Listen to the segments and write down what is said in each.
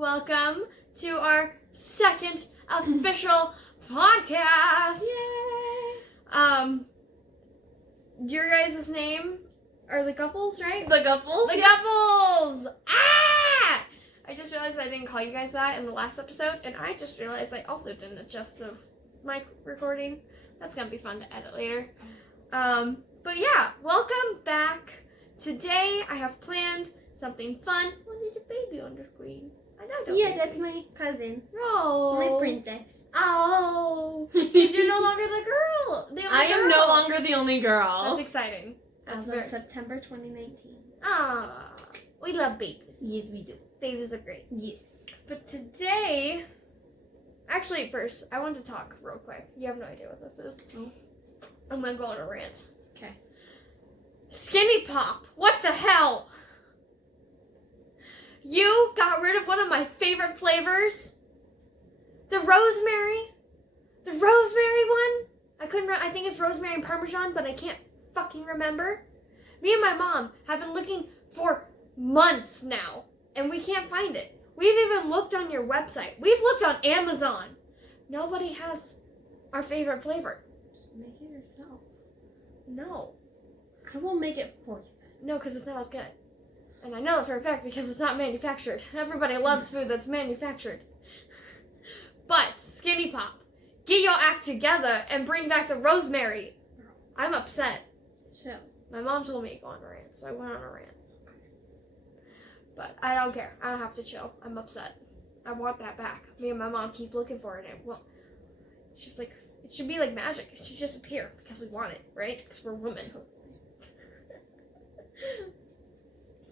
welcome to our second official podcast. Yay! Your guys' name are the Couples, right? The Couples? The Couples! Ah! I just realized I didn't call you guys that in the last episode, and I just realized I also didn't adjust the mic recording. That's gonna be fun to edit later. But yeah, welcome back. Today I have planned something fun. Oh, there's a baby on the screen. I know. Yeah, that's my cousin. Oh. My princess. Oh. You're no longer the girl. I am no longer the only girl. That's exciting. That's As of September 2019. Ah, we love babies. Yes, we do. Babies are great. Yes. But today, actually, first, I want to talk real quick. You have no idea what this is. Oh. I'm gonna go on a rant. Okay. Skinny Pop. What the hell? You got rid of one of my favorite flavors. The rosemary. The rosemary one. I think it's rosemary and Parmesan, but I can't fucking remember. Me and my mom have been looking for months now, and we can't find it. We've even looked on your website. We've looked on Amazon. Nobody has our favorite flavor. Just make it yourself. No. I will make it for you then. No, because it's not as good. And I know that for a fact because it's not manufactured. Everybody loves food that's manufactured. But, Skinny Pop, get your act together and bring back the rosemary. I'm upset. Chill. My mom told me to go on a rant, so I went on a rant. But I don't care. I don't have to chill. I'm upset. I want that back. Me and my mom keep looking for it. And it's just like, it should be like magic. It should just appear because we want it, right? Because we're women.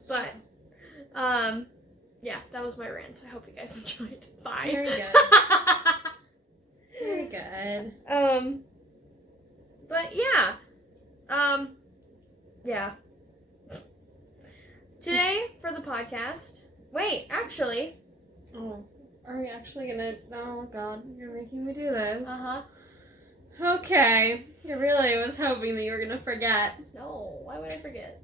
But, yeah, that was my rant. I hope you guys enjoyed. Bye. Very good. Very good. But yeah. Yeah. Today, for the podcast, actually. Oh, are we actually gonna, oh god, you're making me do this. Uh-huh. Okay. I really was hoping that you were gonna forget. No, why would I forget?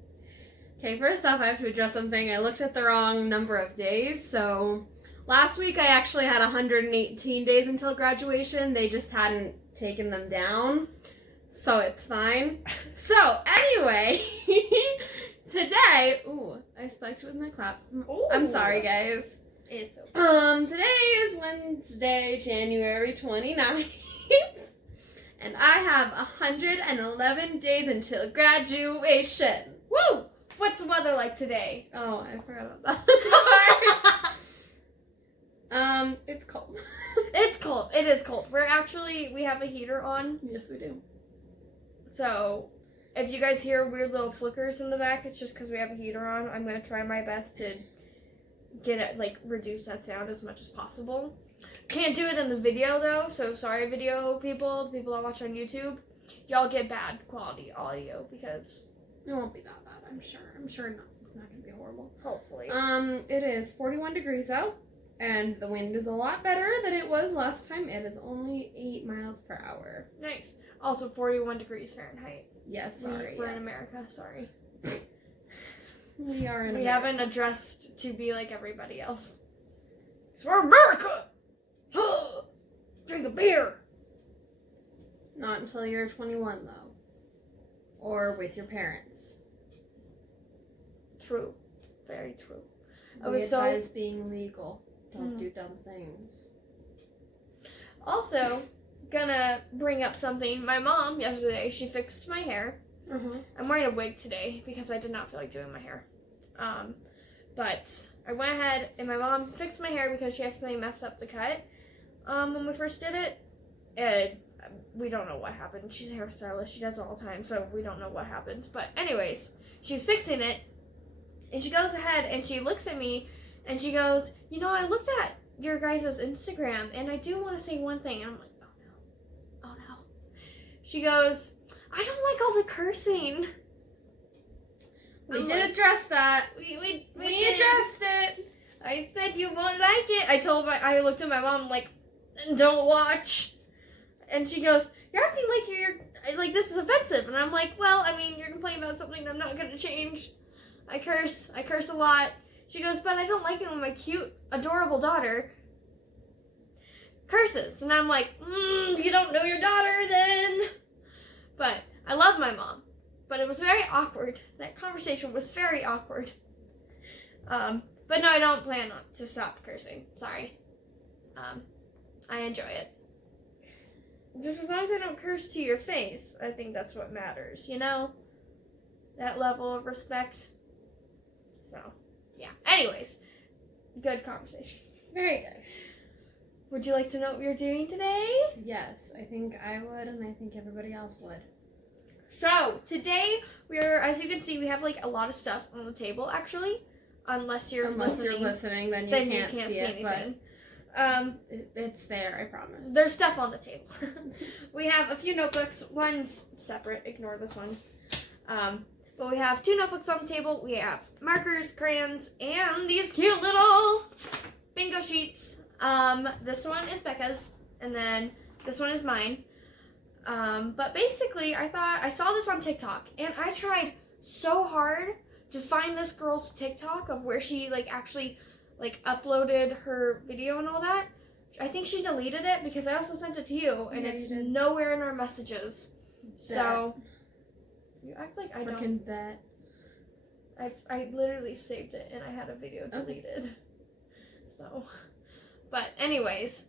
Okay, first off, I have to address something. I looked at the wrong number of days. So last week I actually had 118 days until graduation. They just hadn't taken them down. So it's fine. So anyway, today, I spiked with my clap. Ooh. I'm sorry, guys. It's okay. Today is Wednesday, January 29th. And I have 111 days until graduation. Woo! What's the weather like today? Oh, I forgot about that. It's cold. It's cold. It is cold. We have a heater on. Yes, we do. So, if you guys hear weird little flickers in the back, it's just because we have a heater on. I'm going to try my best to reduce that sound as much as possible. Can't do it in the video, though, so sorry, video people, the people that watch on YouTube. Y'all get bad quality audio because it won't be that bad, I'm sure. I'm sure not. It's not going to be horrible. Hopefully. It is 41 degrees out, and the wind is a lot better than it was last time. It is only 8 miles per hour. Nice. Also 41 degrees Fahrenheit. Yes, sorry. We're in America, sorry. We are in America. We haven't addressed to be like everybody else. So we're America! Drink a beer! Not until you're 21, though. Or with your parents. True. Very true. We advise being legal. Don't do dumb things. Also, gonna bring up something. My mom, yesterday, she fixed my hair. Uh-huh. I'm wearing a wig today because I did not feel like doing my hair. But I went ahead and my mom fixed my hair because she accidentally messed up the cut. When we first did it, we don't know what happened. She's a hairstylist. She does it all the time, so we don't know what happened. But anyways, she was fixing it, and she goes ahead and she looks at me, and she goes, you know, I looked at your guys' Instagram, and I do want to say one thing. And I'm like, oh no. She goes, I don't like all the cursing. We did address that. We addressed it. I said you won't like it. I looked at my mom like, don't watch. And she goes, you're acting like this is offensive. And I'm like, well, I mean, you're complaining about something I'm not going to change. I curse a lot. She goes, but I don't like it when my cute, adorable daughter curses. And I'm like, you don't know your daughter then. But I love my mom. But it was very awkward. That conversation was very awkward. But no, I don't plan to stop cursing. Sorry. I enjoy it. Just as long as I don't curse to your face, I think that's what matters, you know? That level of respect. So, yeah. Anyways, good conversation. Very good. Would you like to know what we're doing today? Yes, I think I would, and I think everybody else would. So, today, as you can see, we have like a lot of stuff on the table, actually. Unless you're listening, then you can't see it, anything. It's there, I promise. There's stuff on the table. We have a few notebooks. One's separate. Ignore this one. But we have 2 notebooks on the table. We have markers, crayons, and these cute little bingo sheets. This one is Becca's, and then this one is mine. But basically, I saw this on TikTok, and I tried so hard to find this girl's TikTok of where she actually uploaded her video and all that. I think she deleted it because I also sent it to you, and it's nowhere in our messages. So you act like I Frickin' bet. I literally saved it and I had a video deleted. So, but anyways,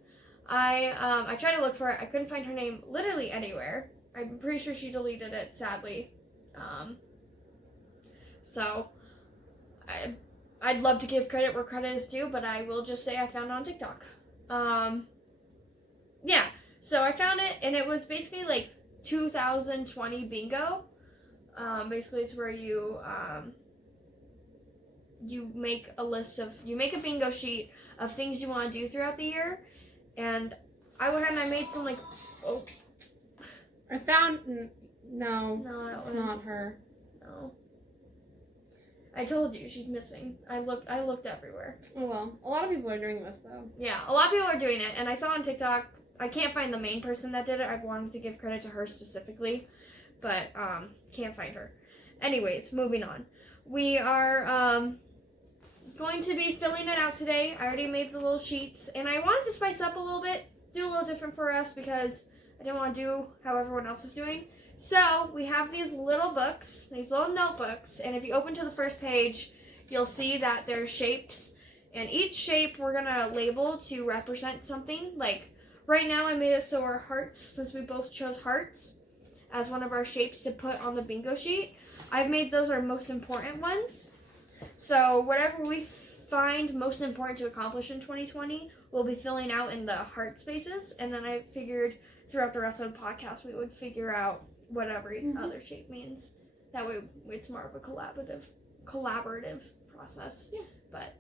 I tried to look for it. I couldn't find her name literally anywhere. I'm pretty sure she deleted it, sadly. So, I'd love to give credit where credit is due, but I will just say I found it on TikTok. Yeah, so I found it, and it was basically 2020 bingo. Basically, it's where you make you make a bingo sheet of things you want to do throughout the year, and I went ahead and I made some I found no, it's not her. No. I told you, she's missing. I looked everywhere. Oh well, a lot of people are doing this though. Yeah, a lot of people are doing it, and I saw on TikTok. I can't find the main person that did it. I wanted to give credit to her specifically, but can't find her. Anyways, moving on. We are going to be filling it out today. I already made the little sheets, and I wanted to spice up a little bit, do a little different for us because I didn't want to do how everyone else is doing. So, we have these little books, these little notebooks, and if you open to the first page, you'll see that there's shapes, and each shape we're going to label to represent something. Right now I made it so our hearts, since we both chose hearts as one of our shapes to put on the bingo sheet, I've made those our most important ones. So, whatever we find most important to accomplish in 2020, we'll be filling out in the heart spaces, and then I figured throughout the rest of the podcast we would figure out whatever other shape means. That way it's more of a collaborative process. Yeah. But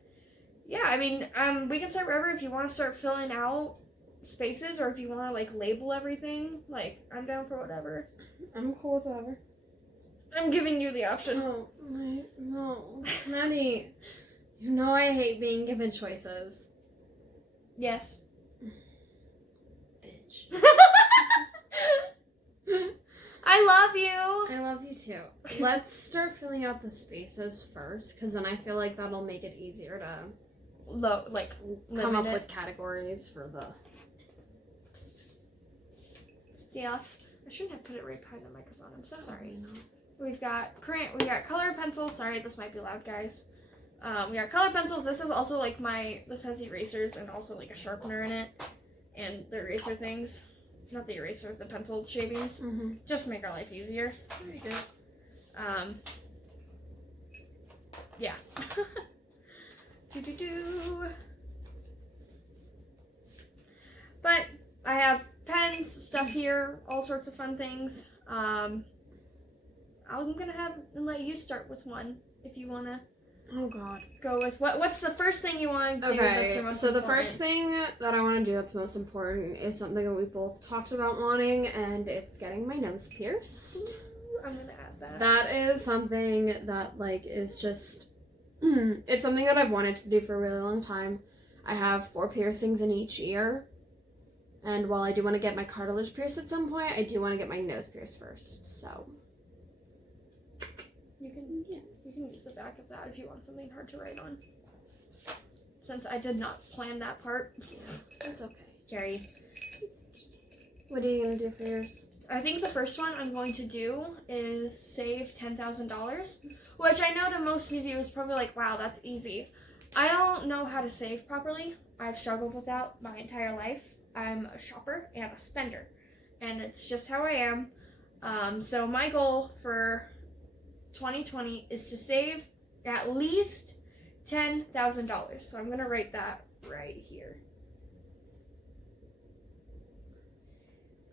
yeah, I mean, we can start wherever. If you want to start filling out spaces, or if you want to label everything, I'm down for whatever. I'm cool with whatever. I'm giving you the option. Oh, no, Maddie, you know I hate being given choices. Yes. Bitch. I love you. I love you too. Let's start filling out the spaces first, because then I feel like that'll make it easier to come up with categories for the stuff. I shouldn't have put it right behind the microphone. I'm so sorry. We've got colored pencils. Sorry, this might be loud, guys. We got colored pencils. This is also this has erasers and also a sharpener in it, and the eraser things. Not the eraser, the pencil shavings. Just to make our life easier. Very good. Yeah. But I have pens, stuff here, all sorts of fun things. I'm gonna let you start with one if you wanna. Oh God. Go with what's the first thing you want to do? Okay, that's your most so important? the first thing that I want to do that's most important is something that we both talked about wanting, and it's getting my nose pierced. Ooh, I'm gonna add that. That is something that is just it's something that I've wanted to do for a really long time. I have 4 piercings in each ear, and while I do want to get my cartilage pierced at some point, I do want to get my nose pierced first. So you can use the back of that if you want something hard to write on. since I did not plan that part. That's okay, Carrie. What are you gonna do for yours? I think the first one I'm going to do is save $10,000, which I know to most of you is probably like, wow, that's easy. I don't know how to save properly. I've struggled with that my entire life. I'm a shopper and a spender, and it's just how I am. So my goal for 2020 is to save at least $10,000. So I'm going to write that right here.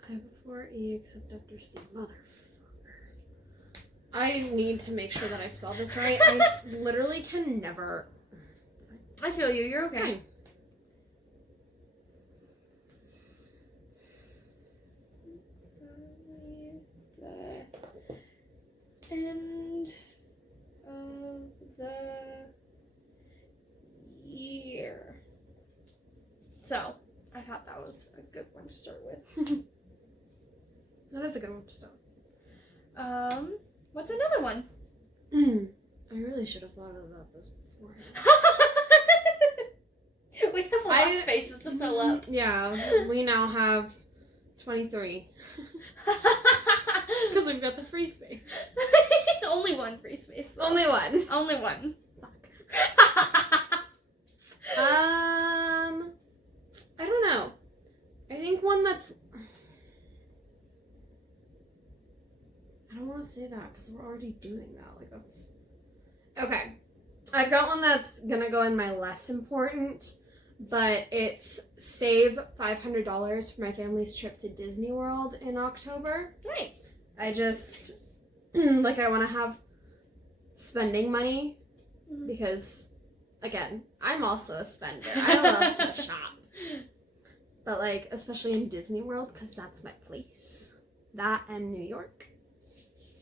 I before E except after C. Motherfucker. I need to make sure that I spell this right. I literally can never. It's fine. I feel you. You're okay. It's fine. The end of the year. So, I thought that was a good one to start with. That is a good one to start. What's another one? I really should have thought about this before. We have a lot of spaces to fill up. Yeah, we now have 23. Because we've got the free space. Only one free space. Only one. Only one. Fuck. I don't know. I think one that's... I don't want to say that because we're already doing that. Like, that's... Okay. I've got one that's gonna go in my less important, but it's save $500 for my family's trip to Disney World in October. Nice. I just, like, I want to have spending money because, again, I'm also a spender. I love to shop. But, like, especially in Disney World because that's my place. That and New York.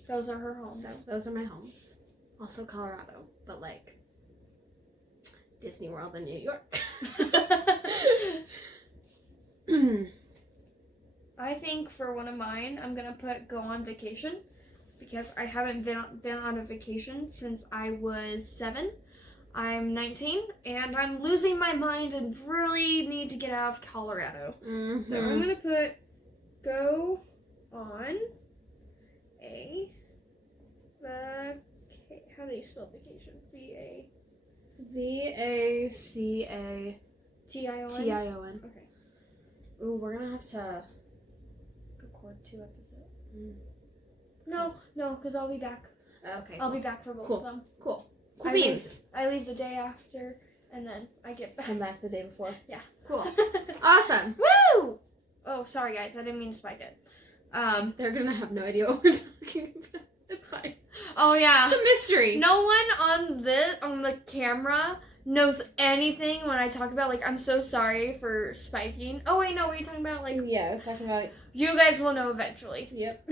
Those are her homes. So those are my homes. Also Colorado, but, like, Disney World and New York. I think for one of mine, I'm going to put go on vacation because I haven't been on a vacation since I was 7. I'm 19 and I'm losing my mind and really need to get out of Colorado. So I'm going to put go on a how do you spell vacation? V-A-C-A-T-I-O-N. Okay. Ooh, we're gonna have to Record 2 episodes. No, because I'll be back. Okay. I'll be back for both of them. Cool I beans. I leave the day after, and then I get back. Come back the day before. Yeah. Cool. Awesome. Woo! Oh, sorry guys, I didn't mean to spike it. They're gonna have no idea what we're talking about. It's fine. Oh yeah. It's a mystery. No one on the camera knows anything when I talk about, like, I'm so sorry for spiking. Oh wait, no, were you talking about, like... Yeah, I was talking about... You guys will know eventually. Yep.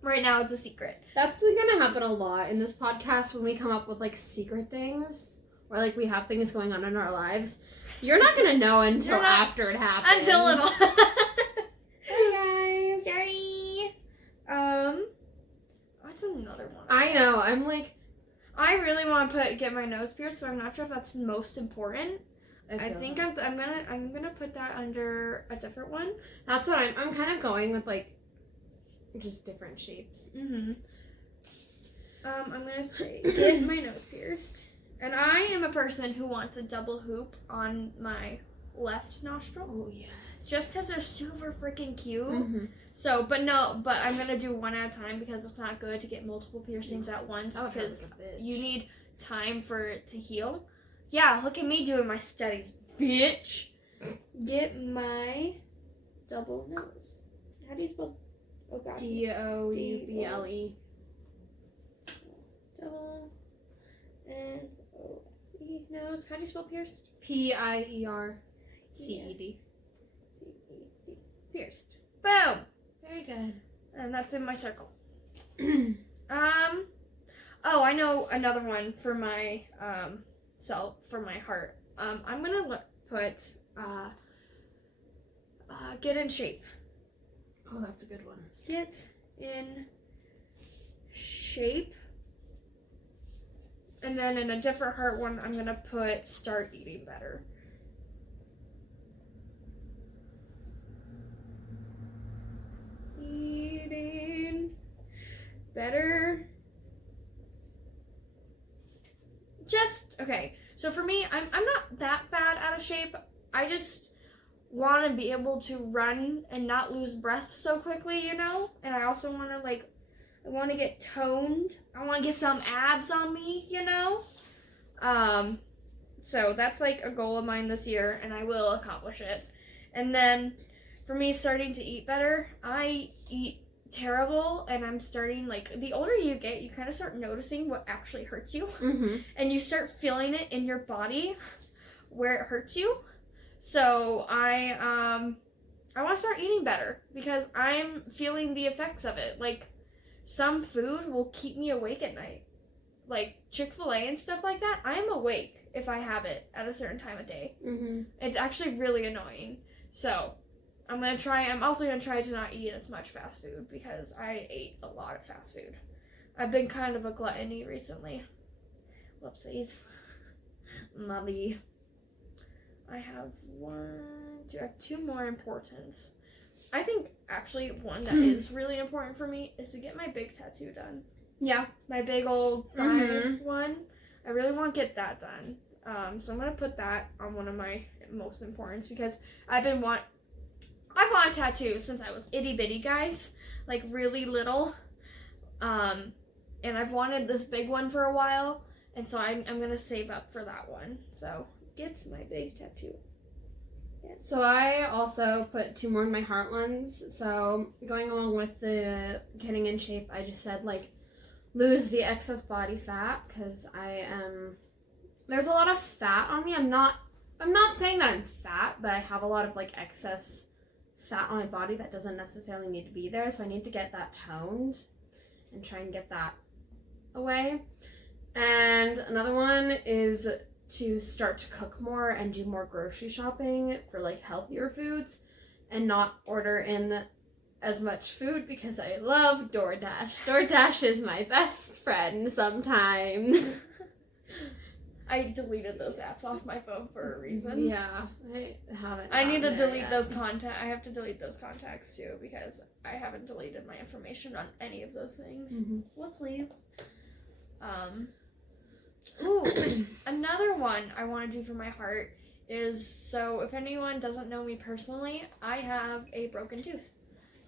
Right now it's a secret. That's gonna happen a lot in this podcast when we come up with, like, secret things. Or, like, we have things going on in our lives. You're not gonna know until after it happens. Until it'll... Hey guys. Sorry. What's another one? I know, I'm like... I really want to get my nose pierced, but I'm not sure if that's most important. I think I'm gonna put that under a different one. That's what I'm kind of going with, like, just different shapes. I'm gonna say get my nose pierced, and I am a person who wants a double hoop on my left nostril. Oh yes. Just because they're super freaking cute. Mm-hmm. So, but I'm gonna do one at a time because it's not good to get multiple piercings at once because you need time for it to heal. Yeah, look at me doing my studies, bitch. Get my double nose. How do you spell? Oh god. D-O-U-B-L-E. Double N-O-S-E nose. How do you spell pierced? P-I-E-R-C-E-D. C-E-D. Pierced. Boom. Very good. And that's in my circle. Oh, I know another one for my for my heart. I'm gonna put get in shape. Oh, that's a good one. Get in shape. And then in a different heart one, I'm going to put start eating better. Eating better. Okay. So for me, I'm not that bad out of shape. I just want to be able to run and not lose breath so quickly, you know? And I also want to I want to get toned. I want to get some abs on me, you know? So that's a goal of mine this year, and I will accomplish it. And then for me, starting to eat better, I eat terrible, and I'm starting, the older you get, you kind of start noticing what actually hurts you. Mm-hmm. And you start feeling it in your body where it hurts you. So I want to start eating better because I'm feeling the effects of it. Some food will keep me awake at night. Chick-fil-A and stuff like that, I am awake if I have it at a certain time of day. Mm-hmm. It's actually really annoying. So I'm also going to try to not eat as much fast food because I ate a lot of fast food. I've been kind of a gluttony recently. Whoopsies. Mummy. I have two more importance. I think actually one that is really important for me is to get my big tattoo done. Yeah. My big old thigh one. I really want to get that done. So I'm going to put that on one of my most importance because I've wanted tattoos since I was itty bitty, guys. Really little. And I've wanted this big one for a while. And so I'm going to save up for that one. So get my big tattoo. Yes. So I also put 2 more in my heart ones. So going along with the getting in shape, I just said lose the excess body fat because there's a lot of fat on me. I'm not saying that I'm fat, but I have a lot of excess fat on my body that doesn't necessarily need to be there. So I need to get that toned and try and get that away. And another one is to start to cook more and do more grocery shopping for healthier foods and not order in as much food because I love DoorDash. DoorDash is my best friend sometimes. I deleted those apps off my phone for a reason. Yeah, I haven't. I need to delete those I have to delete those contacts too because I haven't deleted my information on any of those things. Mm-hmm. Well, please. Ooh, another one I want to do for my heart is, so if anyone doesn't know me personally, I have a broken tooth.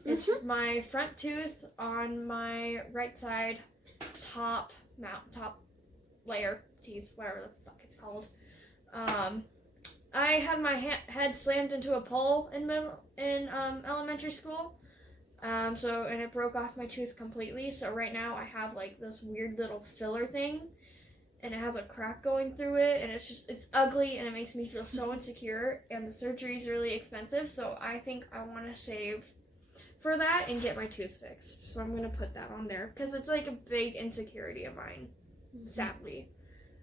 It's my front tooth on my right side, top layer teeth, whatever the fuck it's called. I had my head slammed into a pole in elementary school. And it broke off my tooth completely. So right now I have this weird little filler thing, and it has a crack going through it, and it's ugly, and it makes me feel so insecure. And the surgery is really expensive, so I think I want to save for that and get my tooth fixed. So I'm gonna put that on there because it's a big insecurity of mine. Sadly,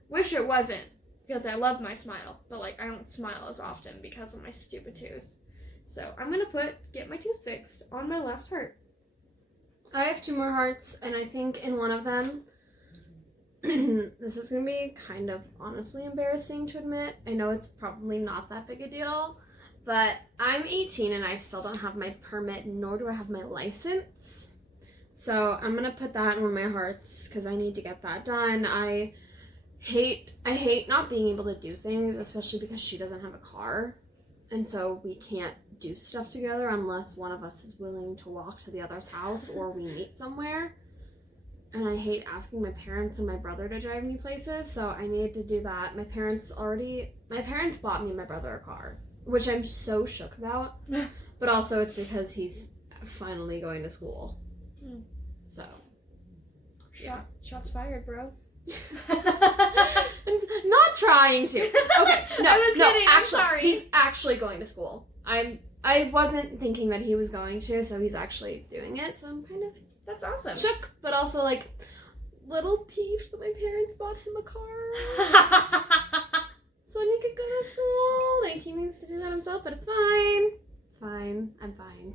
wish it wasn't because I love my smile, but I don't smile as often because of my stupid tooth. So I'm gonna get my tooth fixed on my last heart. I have 2 more hearts, and I think in one of them, this is gonna be kind of honestly embarrassing to admit. I know it's probably not that big a deal, but I'm 18 and I still don't have my permit, nor do I have my license. So I'm gonna put that in one of my hearts because I need to get that done. I hate not being able to do things, especially because she doesn't have a car, and so we can't do stuff together unless one of us is willing to walk to the other's house or we meet somewhere. And I hate asking my parents and my brother to drive me places, so I need to do that. My parents bought me and my brother a car, which I'm so shook about, but also it's because he's finally going to school. So yeah, shots fired, bro. Not trying to. Okay, no, I was kidding. I'm actually, sorry. He's actually going to school. I wasn't thinking that he was going to, so he's actually doing it. So I'm kind of That's awesome. shook, but also little peeved that my parents bought him a car so he could go to school. He needs to do that himself, but it's fine. It's fine. I'm fine.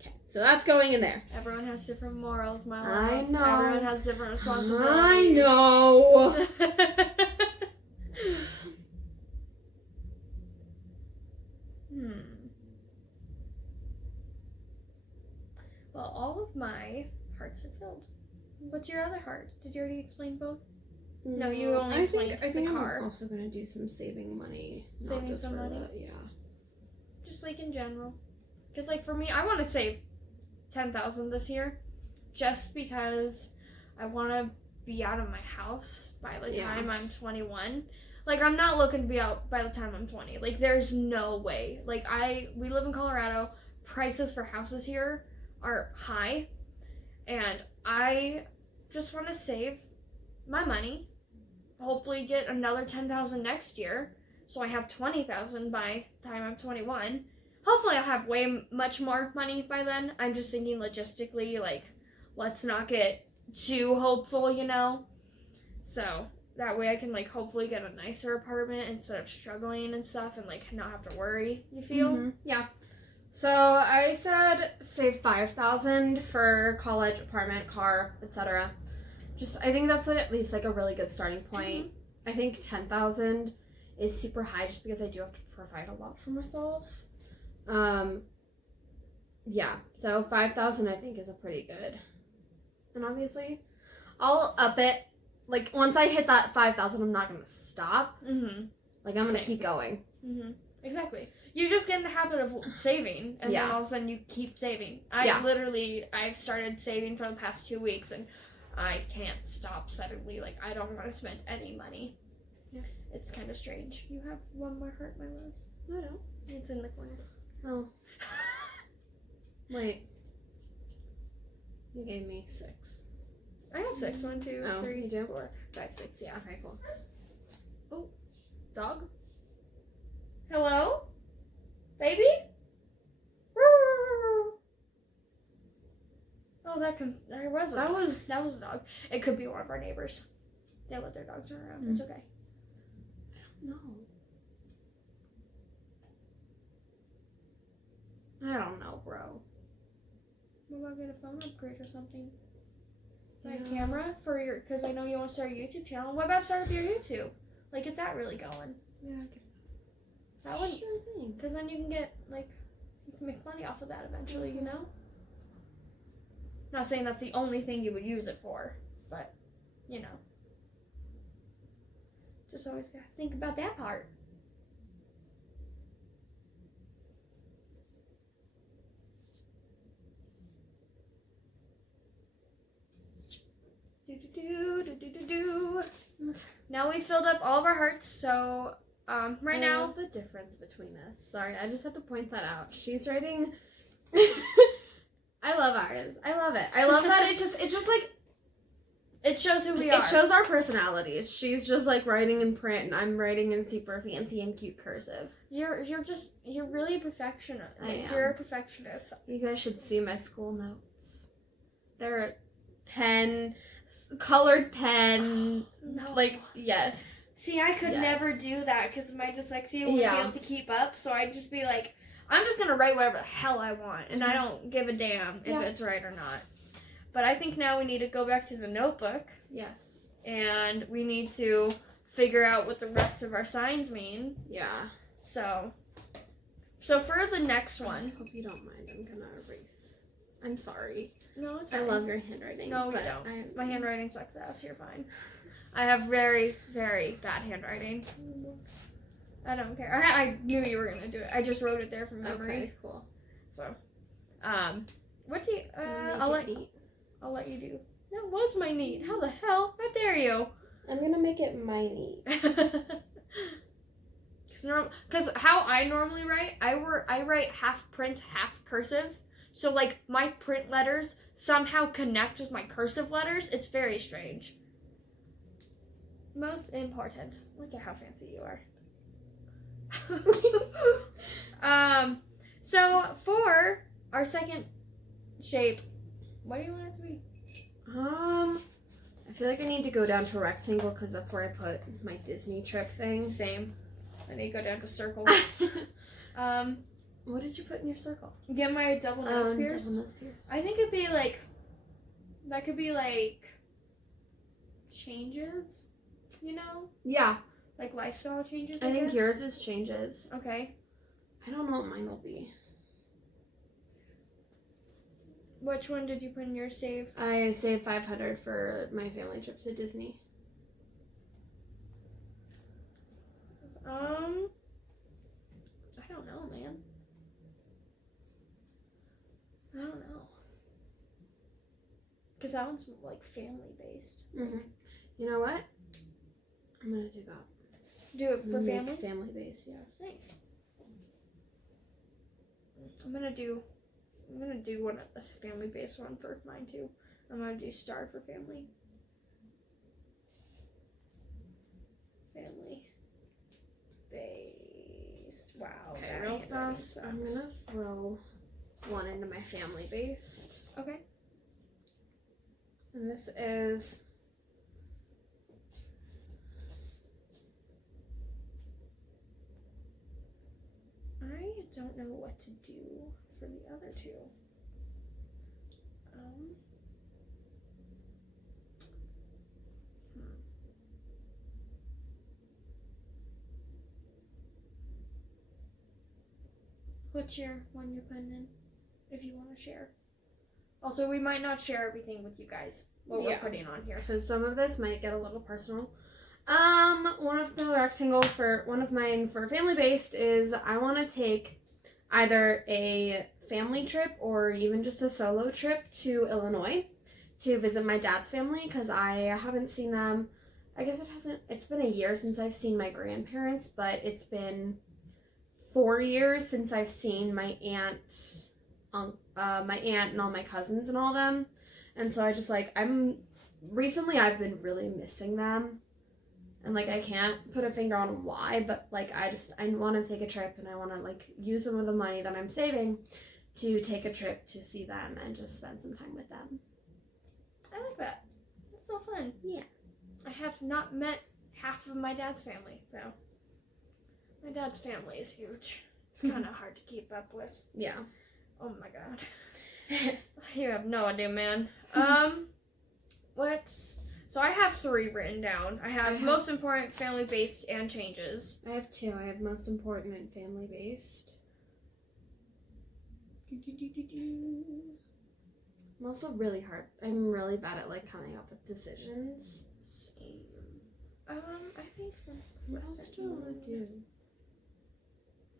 Okay, So that's going in there. Everyone has different morals, my I love. know. Everyone has different responsibilities. I know. Well, all of my hearts are filled. What's your other heart? Did you already explain both? No, you only explained I think the car. I'm also gonna do some saving money. Saving not just some for money? yeah. Just like in general. Because like for me, I want to save $10,000 this year, just because I want to be out of my house by the time I'm 21. Like I'm not looking to be out by the time I'm 20. Like there's no way. Like we live in Colorado. Prices for houses here are high, and I just want to save my money. Hopefully get another $10,000 next year, so I have $20,000 by the time I'm 21. Hopefully I'll have much more money by then. I'm just thinking logistically, like, let's not get too hopeful, you know? So that way I can, like, hopefully get a nicer apartment instead of struggling and stuff and, like, not have to worry, you feel? Mm-hmm. Yeah. So I said save $5,000 for college, apartment, car, etc. I think that's at least, like, a really good starting point. Mm-hmm. I think $10,000 is super high just because I do have to provide a lot for myself. Yeah, so $5,000 I think is a pretty good. And obviously, I'll up it. Like, once I hit that $5,000, I'm not going to stop. Mm-hmm. Like, I'm going to keep going. Mm-hmm. Exactly. You just get in the habit of saving, and then all of a sudden you keep saving. I've started saving for the past 2 weeks, and I can't stop suddenly. Like, I don't want to spend any money. Yeah. It's kind of strange. You have one more heart, my love. I don't. It's in the corner. Oh. Wait. You gave me 6. I have 6. 1, 2, 3, you do? 4, 5, 6. Yeah. Okay, cool. Oh, dog. Hello, baby. Oh, that was a dog. It could be one of our neighbors. They let their dogs run around. It's okay. I don't know, bro. What about get a phone upgrade or something? Buy a camera for your, because I know you want to start a YouTube channel. What about start up your YouTube? Like, get that really going. Yeah, that one. Sure thing. Because then you can get, like, you can make money off of that eventually, you know? Not saying that's the only thing you would use it for, but, you know. Just always gotta think about that part. Now we filled up all of our hearts, so right now the difference between us. Sorry, I just had to point that out. She's writing. I love ours. I love it. I love that it just like it shows who we are. It shows our personalities. She's just like writing in print, and I'm writing in super fancy and cute cursive. You're really a perfectionist. I am. You're a perfectionist. You guys should see my school notes. They're colored pen. No. Like, yes. See, I could never do that because my dyslexia wouldn't be able to keep up. So I'd just be like, I'm just gonna write whatever the hell I want, and I don't give a damn if it's right or not. But I think now we need to go back to the notebook. Yes. And we need to figure out what the rest of our signs mean. Yeah. So for the next one. I hope you don't mind. I'm gonna erase. I'm sorry. No, it's fine. I love your handwriting. No, you don't. My handwriting sucks ass. You're fine. I have very, very bad handwriting. I don't care. I knew you were gonna do it. I just wrote it there from memory. Okay, cool. So, what do you? I'll let you do. That was my neat. How the hell? How dare you? I'm gonna make it my neat. Because how I normally write, I write half print, half cursive. So like my print letters somehow connect with my cursive letters. It's very strange. Most important. Look at how fancy you are. So for our second shape, what do you want it to be? I feel like I need to go down to rectangle because that's where I put my Disney trip thing. Same. I need to go down to circle. What did you put in your circle? Get my double nose pierced. Double nose pierced. I think it'd be like, that could be like changes, you know? Yeah. Like lifestyle changes, I think guess? yours is changes. Okay. I don't know what mine will be. Which one did you put in your save? I saved $500 for my family trip to Disney. I don't know, man. I don't know. Because that one's like family based. Mm-hmm. You know what? I'm gonna do that. Do it for family? Family based, yeah. Nice. I'm gonna do one a family based one for mine too. I'm gonna do star for family. Family based. Wow. Okay, that real handwriting fast. I'm sucks. gonna throw one into my family based. Okay. And this is I don't know what to do for the other two. What's your one you're putting in, if you want to share? Also, we might not share everything with you guys, what we're putting on here. because some of this might get a little personal. One of the rectangle for one of mine for family based is I want to take either a family trip or even just a solo trip to Illinois to visit my dad's family because I haven't seen them. I guess it's been a year since I've seen my grandparents, but it's been 4 years since I've seen my aunt and all my cousins and all them. And so recently I've been really missing them. And like I can't put a finger on why, but like I want to take a trip and I want to like use some of the money that I'm saving to take a trip to see them and just spend some time with them. I like that. That's so fun. Yeah. I have not met half of my dad's family, so my dad's family is huge. It's kind of hard to keep up with. Yeah. Oh my god. You have no idea, man. So I have 3 written down. I have most important, family based, and changes. I have 2. I have most important and family based. I'm also really hard. I'm really bad at like coming up with decisions. Same. I think What else do I want to do?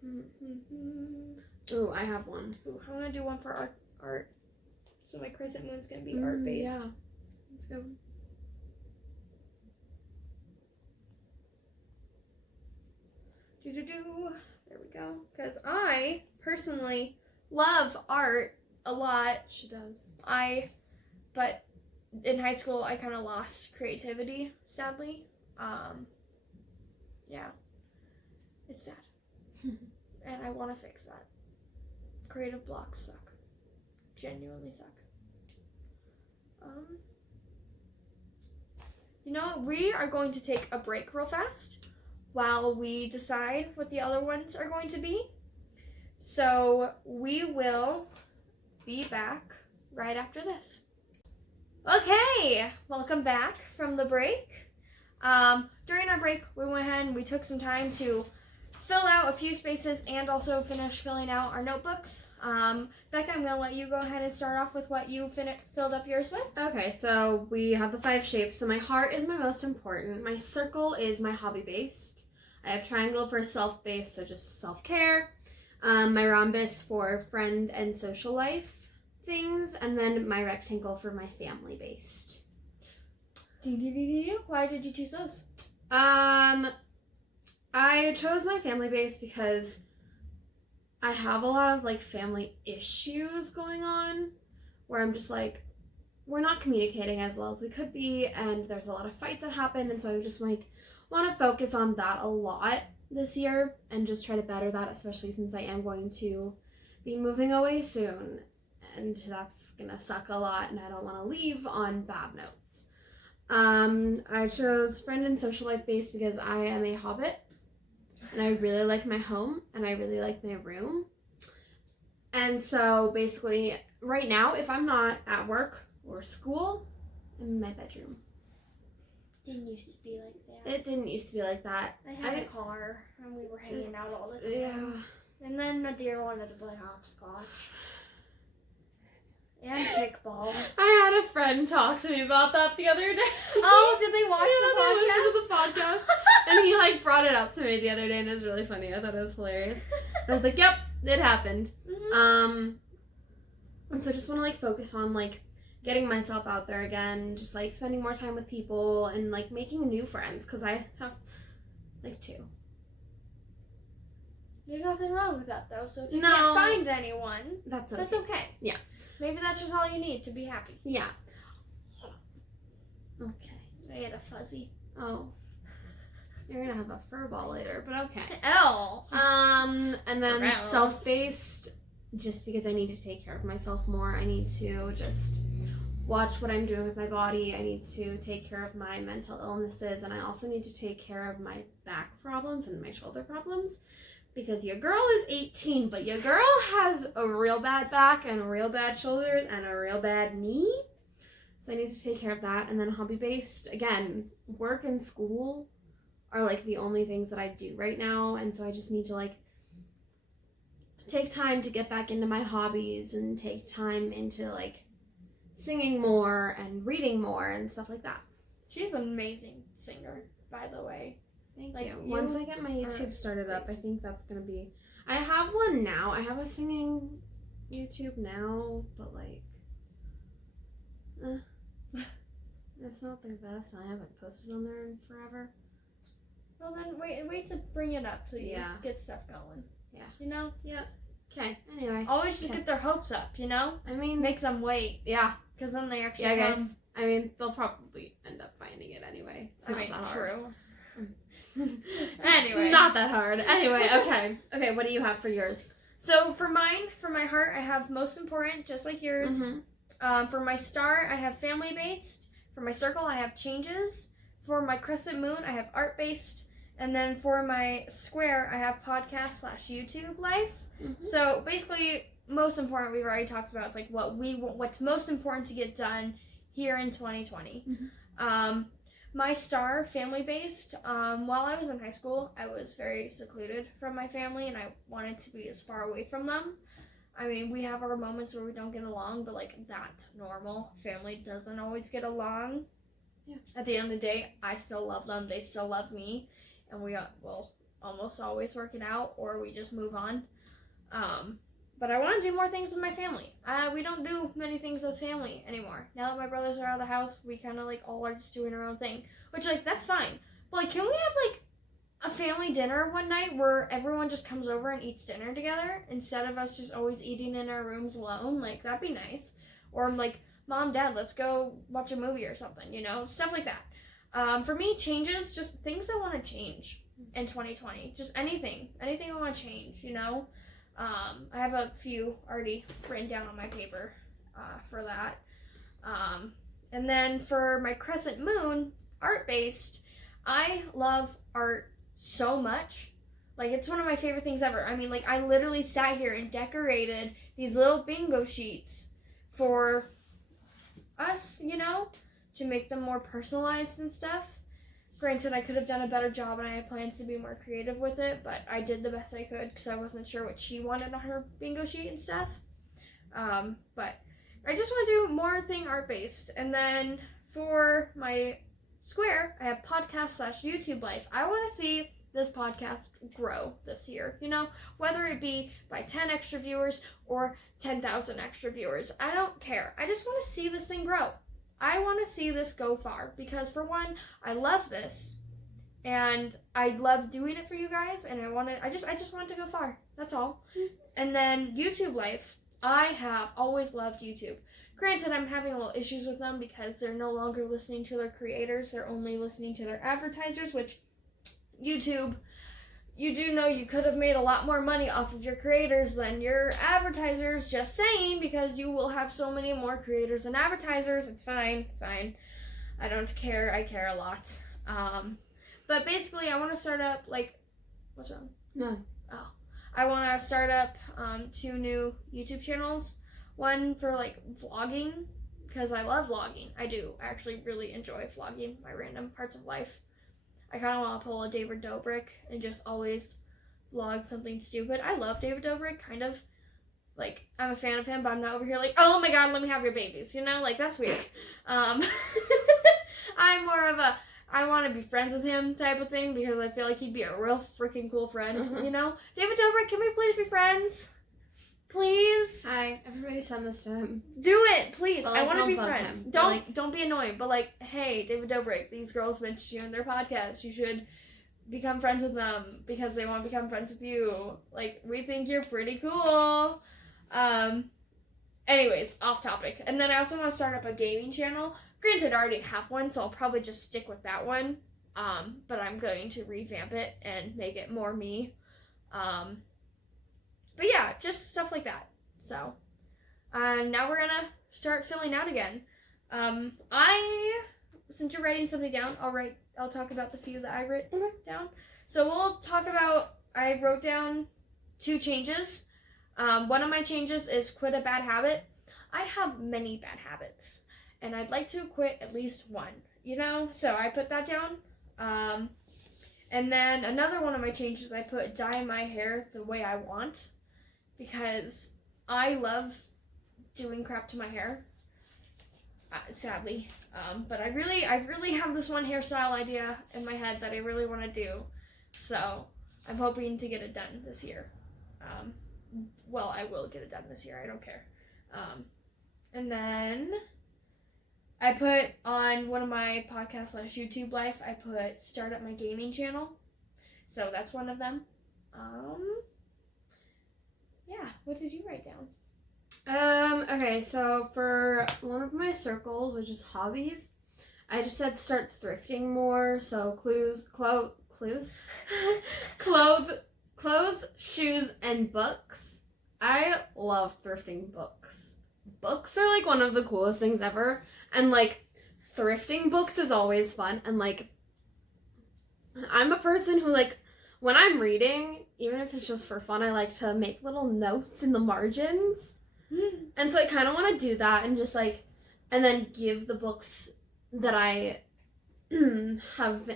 Mm-hmm. Ooh, I have one. Ooh, I'm gonna do one for art. So my crescent moon's gonna be art based. Yeah. Let's go. There we go. Because I personally love art a lot. She does. But in high school I kind of lost creativity, sadly. Yeah. It's sad. And I want to fix that. Creative blocks suck. Genuinely suck. You know, we are going to take a break real fast while we decide what the other ones are going to be. So we will be back right after this. Okay, welcome back from the break. During our break, we went ahead and we took some time to fill out a few spaces and also finish filling out our notebooks. Becca, I'm going to let you go ahead and start off with what you filled up yours with. Okay, so we have the 5 shapes. So my heart is my most important. My circle is my hobby-based. I have triangle for self-based, so just self-care. My rhombus for friend and social life things. And then my rectangle for my family-based. Why did you choose those? I chose my family base because I have a lot of like family issues going on where I'm just like, we're not communicating as well as we could be, and there's a lot of fights that happen, and so I just like want to focus on that a lot this year and just try to better that, especially since I am going to be moving away soon, and that's gonna suck a lot, and I don't want to leave on bad notes. I chose friend and social life base because I am a hobbit and I really like my home and I really like my room. And so basically, right now, if I'm not at work or school, I'm in my bedroom. Didn't used to be like that. It didn't used to be like that. I had a car, and we were hanging out all the time. Yeah. And then my dear wanted to play hopscotch. And kickball. I had a friend talk to me about that the other day. Oh, did they watch the podcast? And he like brought it up to me the other day, and it was really funny. I thought it was hilarious. And I was like, "Yep, it happened." Mm-hmm. And so I just want to like focus on like getting myself out there again, just like spending more time with people and like making new friends, because I have like 2. There's nothing wrong with that though. So if you No. can't find anyone, That's okay. that's okay. Yeah. Maybe that's just all you need to be happy. Yeah. Okay. I had a fuzzy. Oh. You're gonna have a fur ball later, but okay. L. And then Gross. self-based, just because I need to take care of myself more. I need to just watch what I'm doing with my body. I need to take care of my mental illnesses, and I also need to take care of my back problems and my shoulder problems, because your girl is 18, but your girl has a real bad back and a real bad shoulders and a real bad knee. So I need to take care of that. And then hobby-based, again, work and school are like the only things that I do right now, and so I just need to like take time to get back into my hobbies and take time into like singing more and reading more and stuff like that. She's an amazing singer, by the way. Thank Like, you. you Once I get my YouTube started up, I think that's gonna be. I have one now. I have a singing YouTube now, but like, it's not the best. I haven't posted on there in forever. Well then, wait to bring it up so you Yeah. get stuff going. Yeah. You know? Yeah. Okay. Anyway. Always just Okay. get their hopes up, you know? I mean, Make them wait, yeah. because then they actually Yeah, guys. come. I mean, they'll probably end up finding it anyway. It's not that hard. True. Anyway. It's not that hard. Anyway, okay. Okay, what do you have for yours? So for mine, for my heart, I have most important, just like yours. Mm-hmm. For my star, I have family based. For my circle, I have changes. For my crescent moon, I have art based. And then for my square, I have podcast/YouTube life. Mm-hmm. So basically, most important, we've already talked about. It's like what's most important to get done here in 2020. Mm-hmm. My star, family based. While I was in high school, I was very secluded from my family, and I wanted to be as far away from them. I mean, we have our moments where we don't get along, but like that's normal. Family doesn't always get along. Yeah. At the end of the day, I still love them. They still love me, and we will almost always work it out, or we just move on. But I want to do more things with my family. We don't do many things as family anymore. Now that my brothers are out of the house, we kind of like all are just doing our own thing, which like that's fine. But like, can we have like a family dinner one night where everyone just comes over and eats dinner together instead of us just always eating in our rooms alone? Like that'd be nice. Or like, Mom, Dad, let's go watch a movie or something, you know, stuff like that. For me, changes, just things I want to change in 2020. Just anything I want to change, you know. I have a few already written down on my paper for that. And then for my crescent moon, art-based, I love art so much. Like, it's one of my favorite things ever. I mean, like, I literally sat here and decorated these little bingo sheets for us, you know, to make them more personalized and stuff. Granted, I could have done a better job, and I had plans to be more creative with it, but I did the best I could because I wasn't sure what she wanted on her bingo sheet and stuff. But I just want to do more thing art-based. And then for my square, I have podcast/YouTube life. I want to see this podcast grow this year, you know, whether it be by 10 extra viewers or 10,000 extra viewers. I don't care. I just want to see this thing grow. I want to see this go far because, for one, I love this, and I love doing it for you guys, and I just want it to go far. That's all. And then YouTube life, I have always loved YouTube. Granted, I'm having a little issues with them because they're no longer listening to their creators. They're only listening to their advertisers, which YouTube, you do know you could have made a lot more money off of your creators than your advertisers, just saying, because you will have so many more creators than advertisers. It's fine. I don't care. I care a lot. But basically, I want to start up, like, what's wrong? No. Oh. I want to start up 2 new YouTube channels. One for like vlogging, because I love vlogging. I do actually really enjoy vlogging my random parts of life. I kind of want to pull a David Dobrik and just always vlog something stupid. I love David Dobrik, kind of. Like, I'm a fan of him, but I'm not over here like, oh my god, let me have your babies. You know, like, that's weird. I'm more of a, I want to be friends with him type of thing, because I feel like he'd be a real freaking cool friend, you know? David Dobrik, can we please be friends? Please? Hi, everybody send this to him. Do it, please. But, I like, want to don't be bug friends. him. Don't be annoying, but like, hey, David Dobrik, these girls mentioned you in their podcast. You should become friends with them because they want to become friends with you. Like, we think you're pretty cool. Anyways, off topic. And then I also want to start up a gaming channel. Granted, I already have one, so I'll probably just stick with that one. But I'm going to revamp it and make it more me. But yeah, just stuff like that. So, now we're gonna start filling out again. Since you're writing something down, I'll talk about the few that I wrote down. So we'll talk about, I wrote down 2 changes. One of my changes is quit a bad habit. I have many bad habits, and I'd like to quit at least one, you know? So I put that down. And then another one of my changes, I put dye my hair the way I want, because I love doing crap to my hair, sadly. But I really have this one hairstyle idea in my head that I really want to do. So I'm hoping to get it done this year. Well, I will get it done this year. I don't care. And then I put on one of my podcast / YouTube life, I put start up my gaming channel. So that's one of them. Yeah, what did you write down? Okay, so for one of my circles, which is hobbies, I just said start thrifting more. So clothes, shoes, and books. I love thrifting books. Books are like one of the coolest things ever, and like thrifting books is always fun. And like, I'm a person who, like, when I'm reading, even if it's just for fun, I like to make little notes in the margins. And so I kind of want to do that and just like, and then give the books that I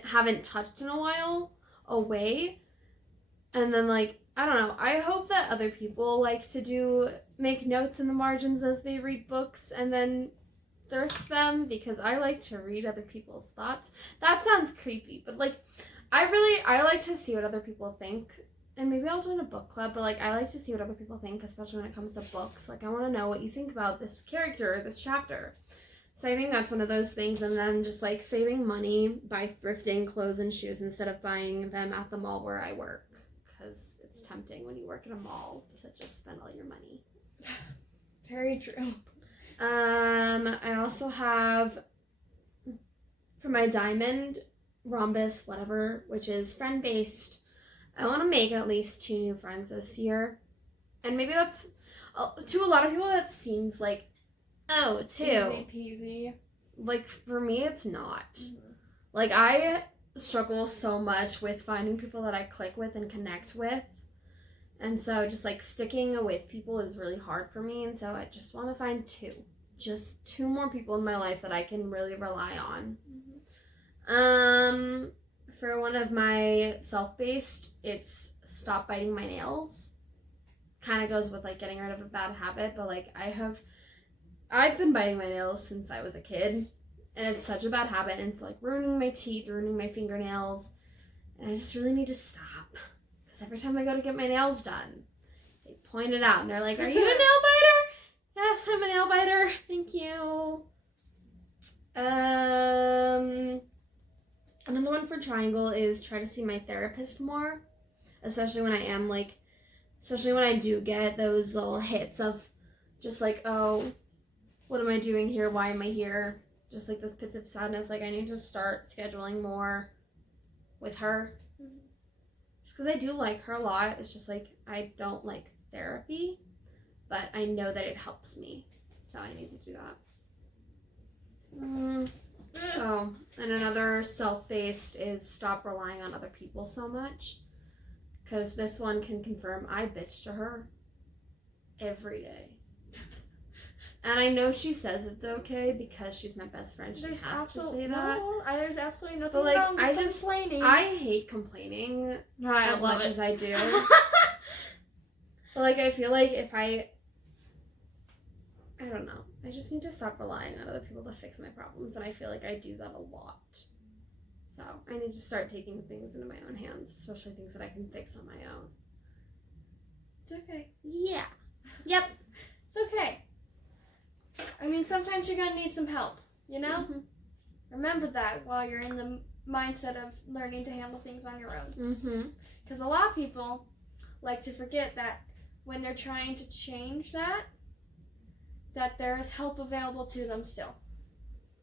haven't touched in a while away. And then like, I don't know, I hope that other people like to make notes in the margins as they read books and then thrift them, because I like to read other people's thoughts. That sounds creepy, but like, I like to see what other people think. And maybe I'll join a book club, but like, I like to see what other people think, especially when it comes to books. Like, I want to know what you think about this character or this chapter. So I think that's one of those things. And then just like saving money by thrifting clothes and shoes instead of buying them at the mall where I work, because it's tempting when you work at a mall to just spend all your money. Very true. I also have, for my diamond, rhombus, whatever, which is friend-based, I want to make at least 2 new friends this year. And maybe that's, to a lot of people, that seems like, oh, 2. Easy peasy. Like, for me, it's not. Mm-hmm. Like, I struggle so much with finding people that I click with and connect with. And so just, like, sticking with people is really hard for me. And so I just want to find 2. Just 2 more people in my life that I can really rely on. Mm-hmm. For one of my self-based, it's stop biting my nails. Kind of goes with like getting rid of a bad habit, but like I've been biting my nails since I was a kid, and it's such a bad habit, and it's like ruining my teeth, ruining my fingernails, and I just really need to stop, because every time I go to get my nails done, they point it out, and they're like, are you a nail biter? Yes, I'm a nail biter. Thank you. Another one for triangle is try to see my therapist more, especially when I do get those little hits of just like, oh, what am I doing here? Why am I here? Just like this pits of sadness. Like, I need to start scheduling more with her. Just because I do like her a lot. It's just like, I don't like therapy, but I know that it helps me. So I need to do that. Oh, and another self-based is stop relying on other people so much. Because this one can confirm I bitch to her every day. And I know she says it's okay because she's my best friend. She has to say that. No, there's absolutely nothing But, like, wrong with complaining. I hate complaining as much as I do. But, like, I feel like if I don't know. I just need to stop relying on other people to fix my problems, and I feel like I do that a lot. So I need to start taking things into my own hands, especially things that I can fix on my own. It's okay. Yeah. Yep. It's okay. I mean, sometimes you're going to need some help, you know? Mm-hmm. Remember that while you're in the mindset of learning to handle things on your own. Mm-hmm. Because a lot of people like to forget that when they're trying to change that there is help available to them still.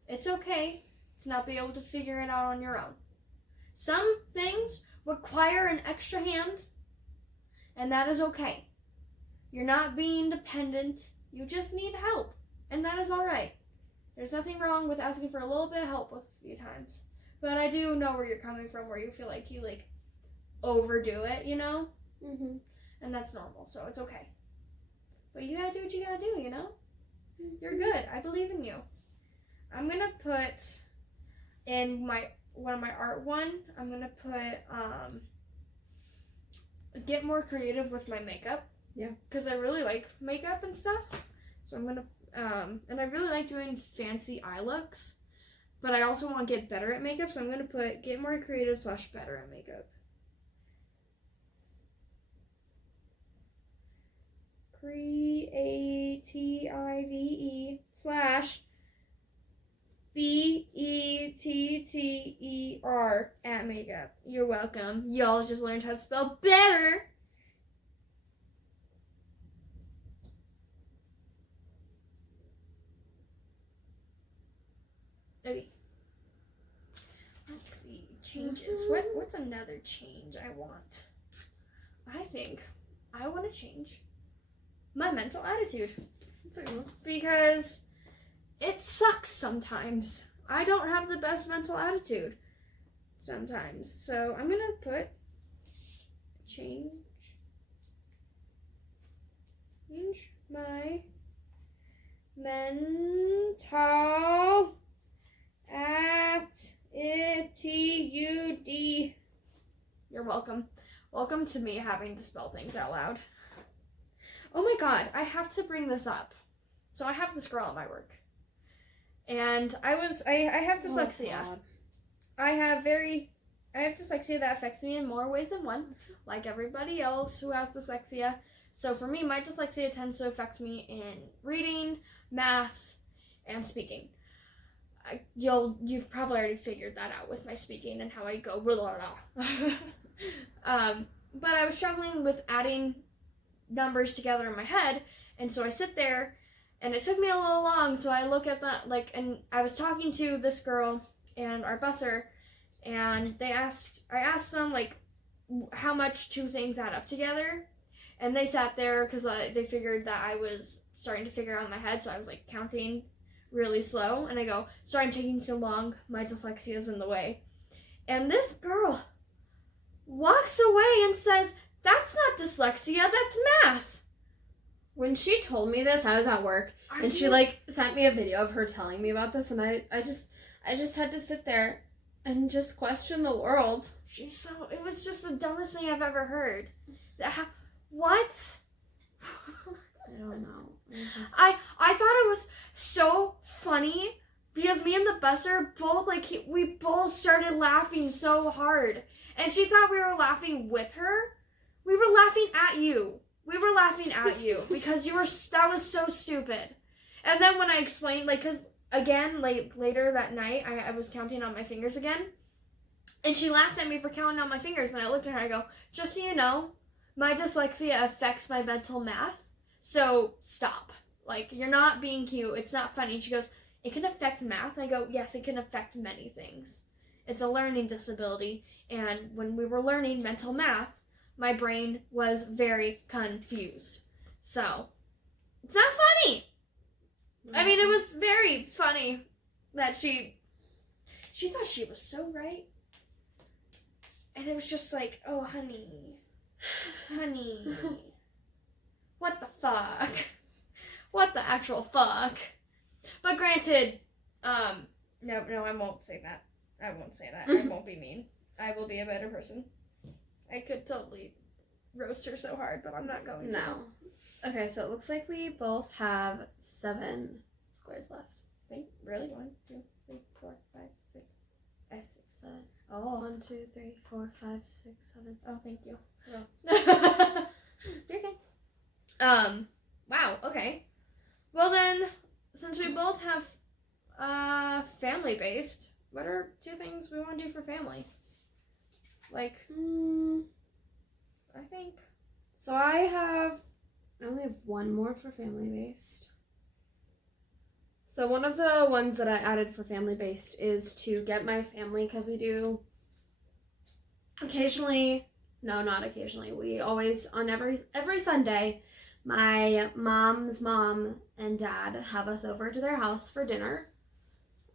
It's okay to not be able to figure it out on your own. Some things require an extra hand, and that is okay. You're not being dependent. You just need help, and that is all right. There's nothing wrong with asking for a little bit of help with a few times. But I do know where you're coming from, where you feel like you, like, overdo it, you know? Mm-hmm. And that's normal, so it's okay. But you gotta do what you gotta do, you know? You're good. I believe in you. I'm gonna put in one of my art one, I'm gonna put get more creative with my makeup. Yeah. Because I really like makeup and stuff. So I'm gonna and I really like doing fancy eye looks. But I also want to get better at makeup, so I'm gonna put get more creative / better at makeup. Creative /better at makeup. You're welcome. Y'all just learned how to spell better. Okay. Let's see. Changes. What's another change I want? I think I want to change my mental attitude. Because it sucks sometimes. I don't have the best mental attitude sometimes. So I'm going to put change my mental attitude. You're welcome. Welcome to me having to spell things out loud. Oh my god, I have to bring this up. So I have this girl at my work. And I have dyslexia. Oh, I have dyslexia that affects me in more ways than one, like everybody else who has dyslexia. So for me, my dyslexia tends to affect me in reading, math, and speaking. You've probably already figured that out with my speaking and how I go blah blah blah. But I was struggling with adding numbers together in my head, and so I sit there, and it took me a little long. So I look at that, and I was talking to this girl and our busser, and I asked them how much two things add up together, and they sat there because they figured that I was starting to figure it out in my head. So I was counting really slow, and I go, sorry I'm taking so long, my dyslexia is in the way. And this girl walks away and says, that's not dyslexia, that's math. When she told me this, I was at work, and she sent me a video of her telling me about this, and I just had to sit there and just question the world. It was just the dumbest thing I've ever heard. What? I don't know. I thought it was so funny because me and the busser both we both started laughing so hard, and she thought we were laughing with her. We were laughing at you. Because that was so stupid. And then when I explained, because again, later that night, I was counting on my fingers again, and she laughed at me for counting on my fingers, and I looked at her and I go, just so you know, my dyslexia affects my mental math, so stop. You're not being cute. It's not funny. And she goes, it can affect math? And I go, yes, it can affect many things. It's a learning disability, and when we were learning mental math, my brain was very confused. So, it's not funny. I mean, it was very funny that she thought she was so right. And it was just oh, honey. Honey. What the fuck? What the actual fuck? But granted, no, I won't say that. I won't say that. I won't be mean. I will be a better person. I could totally roast her so hard, but I'm not going to. No. Okay, so it looks like we both have 7 squares left. Really? 1, 2, 3, 4, 5, 6. 6, 7. Oh, 1, 2, 3, 4, 5, 6, 7. Oh, thank you. Oh. You're good. Wow, okay. Well then, since we both have family-based, what are 2 things we want to do for family? Like, I think... So I only have 1 more for family-based. So one of the ones that I added for family-based is to get my family, because we do occasionally, no, not occasionally, we always, on every Sunday, my mom's mom and dad have us over to their house for dinner.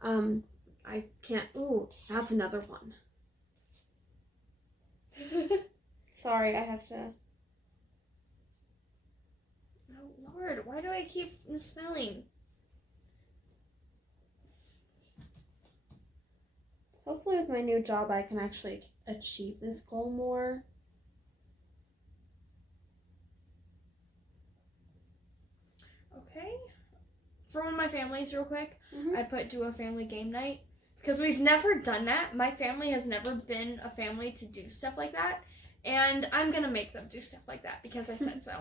I can't, ooh, that's another one. Sorry, I have to. Oh, Lord, why do I keep misspelling? Hopefully with my new job I can actually achieve this goal more. Okay. For one of my families, real quick, Mm-hmm. I put do a family game night. Because we've never done that. My family has never been a family to do stuff like that. And I'm going to make them do stuff like that because I said so.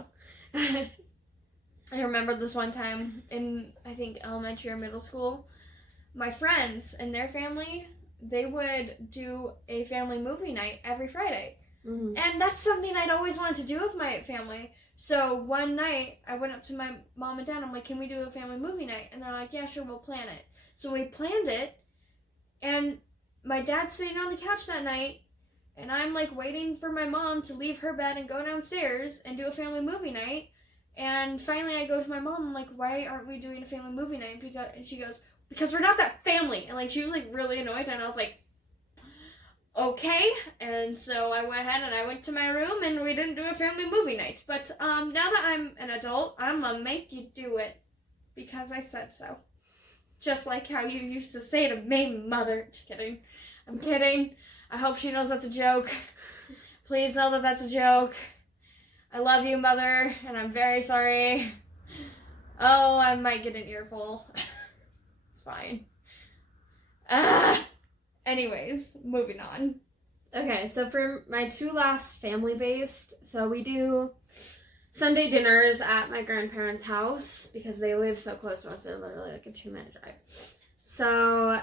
I remember this one time in, I think, elementary or middle school. My friends and their family, they would do a family movie night every Friday. Mm-hmm. And that's something I'd always wanted to do with my family. So one night, I went up to my mom and dad. I'm like, can we do a family movie night? And they're like, yeah, sure, we'll plan it. So we planned it. And my dad's sitting on the couch that night. And I'm like waiting for my mom to leave her bed and go downstairs and do a family movie night. And finally I go to my mom. I'm like, why aren't we doing a family movie night? And she goes, because we're not that family. And like she was like really annoyed. And I was like, okay. And so I went ahead and I went to my room and we didn't do a family movie night. But now that I'm an adult, I'm gonna make you do it because I said so. Just like how you used to say to me, mother. Just kidding. I'm kidding. I hope she knows that's a joke. Please know that that's a joke. I love you, mother, and I'm very sorry. Oh, I might get an earful. It's fine. Anyways, moving on. Okay, so for my 2 last family-based, so we do Sunday dinners at my grandparents' house because they live so close to us. They're literally like a 2-minute drive. So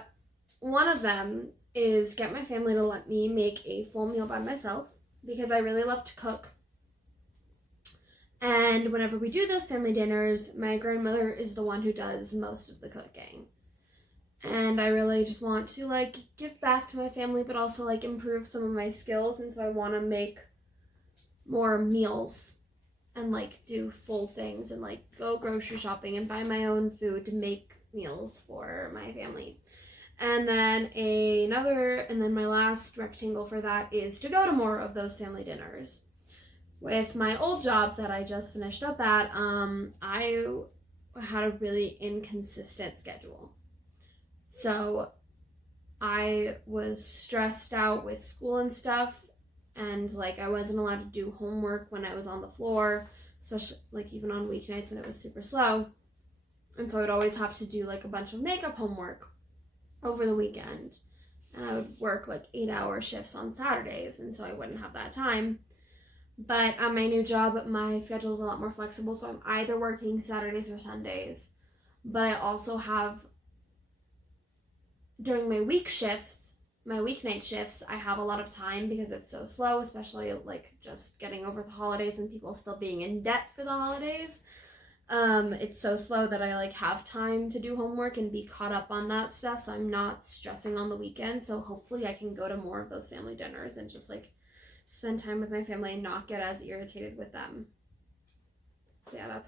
one of them is get my family to let me make a full meal by myself because I really love to cook. And whenever we do those family dinners, my grandmother is the one who does most of the cooking. And I really just want to like give back to my family, but also like improve some of my skills. And so I want to make more meals and like do full things and like go grocery shopping and buy my own food to make meals for my family. And then my last rectangle for that is to go to more of those family dinners. With my old job that I just finished up at, I had a really inconsistent schedule. So I was stressed out with school and stuff, and like I wasn't allowed to do homework when I was on the floor, especially like even on weeknights when it was super slow. And so I'd always have to do like a bunch of makeup homework over the weekend. And I would work like 8-hour shifts on Saturdays, and so I wouldn't have that time. But at my new job, my schedule is a lot more flexible, so I'm either working Saturdays or Sundays. But I also have, during my weeknight shifts, I have a lot of time because it's so slow, especially like just getting over the holidays and people still being in debt for the holidays. It's so slow that I like have time to do homework and be caught up on that stuff, so I'm not stressing on the weekend. So hopefully I can go to more of those family dinners and just like spend time with my family and not get as irritated with them. So yeah,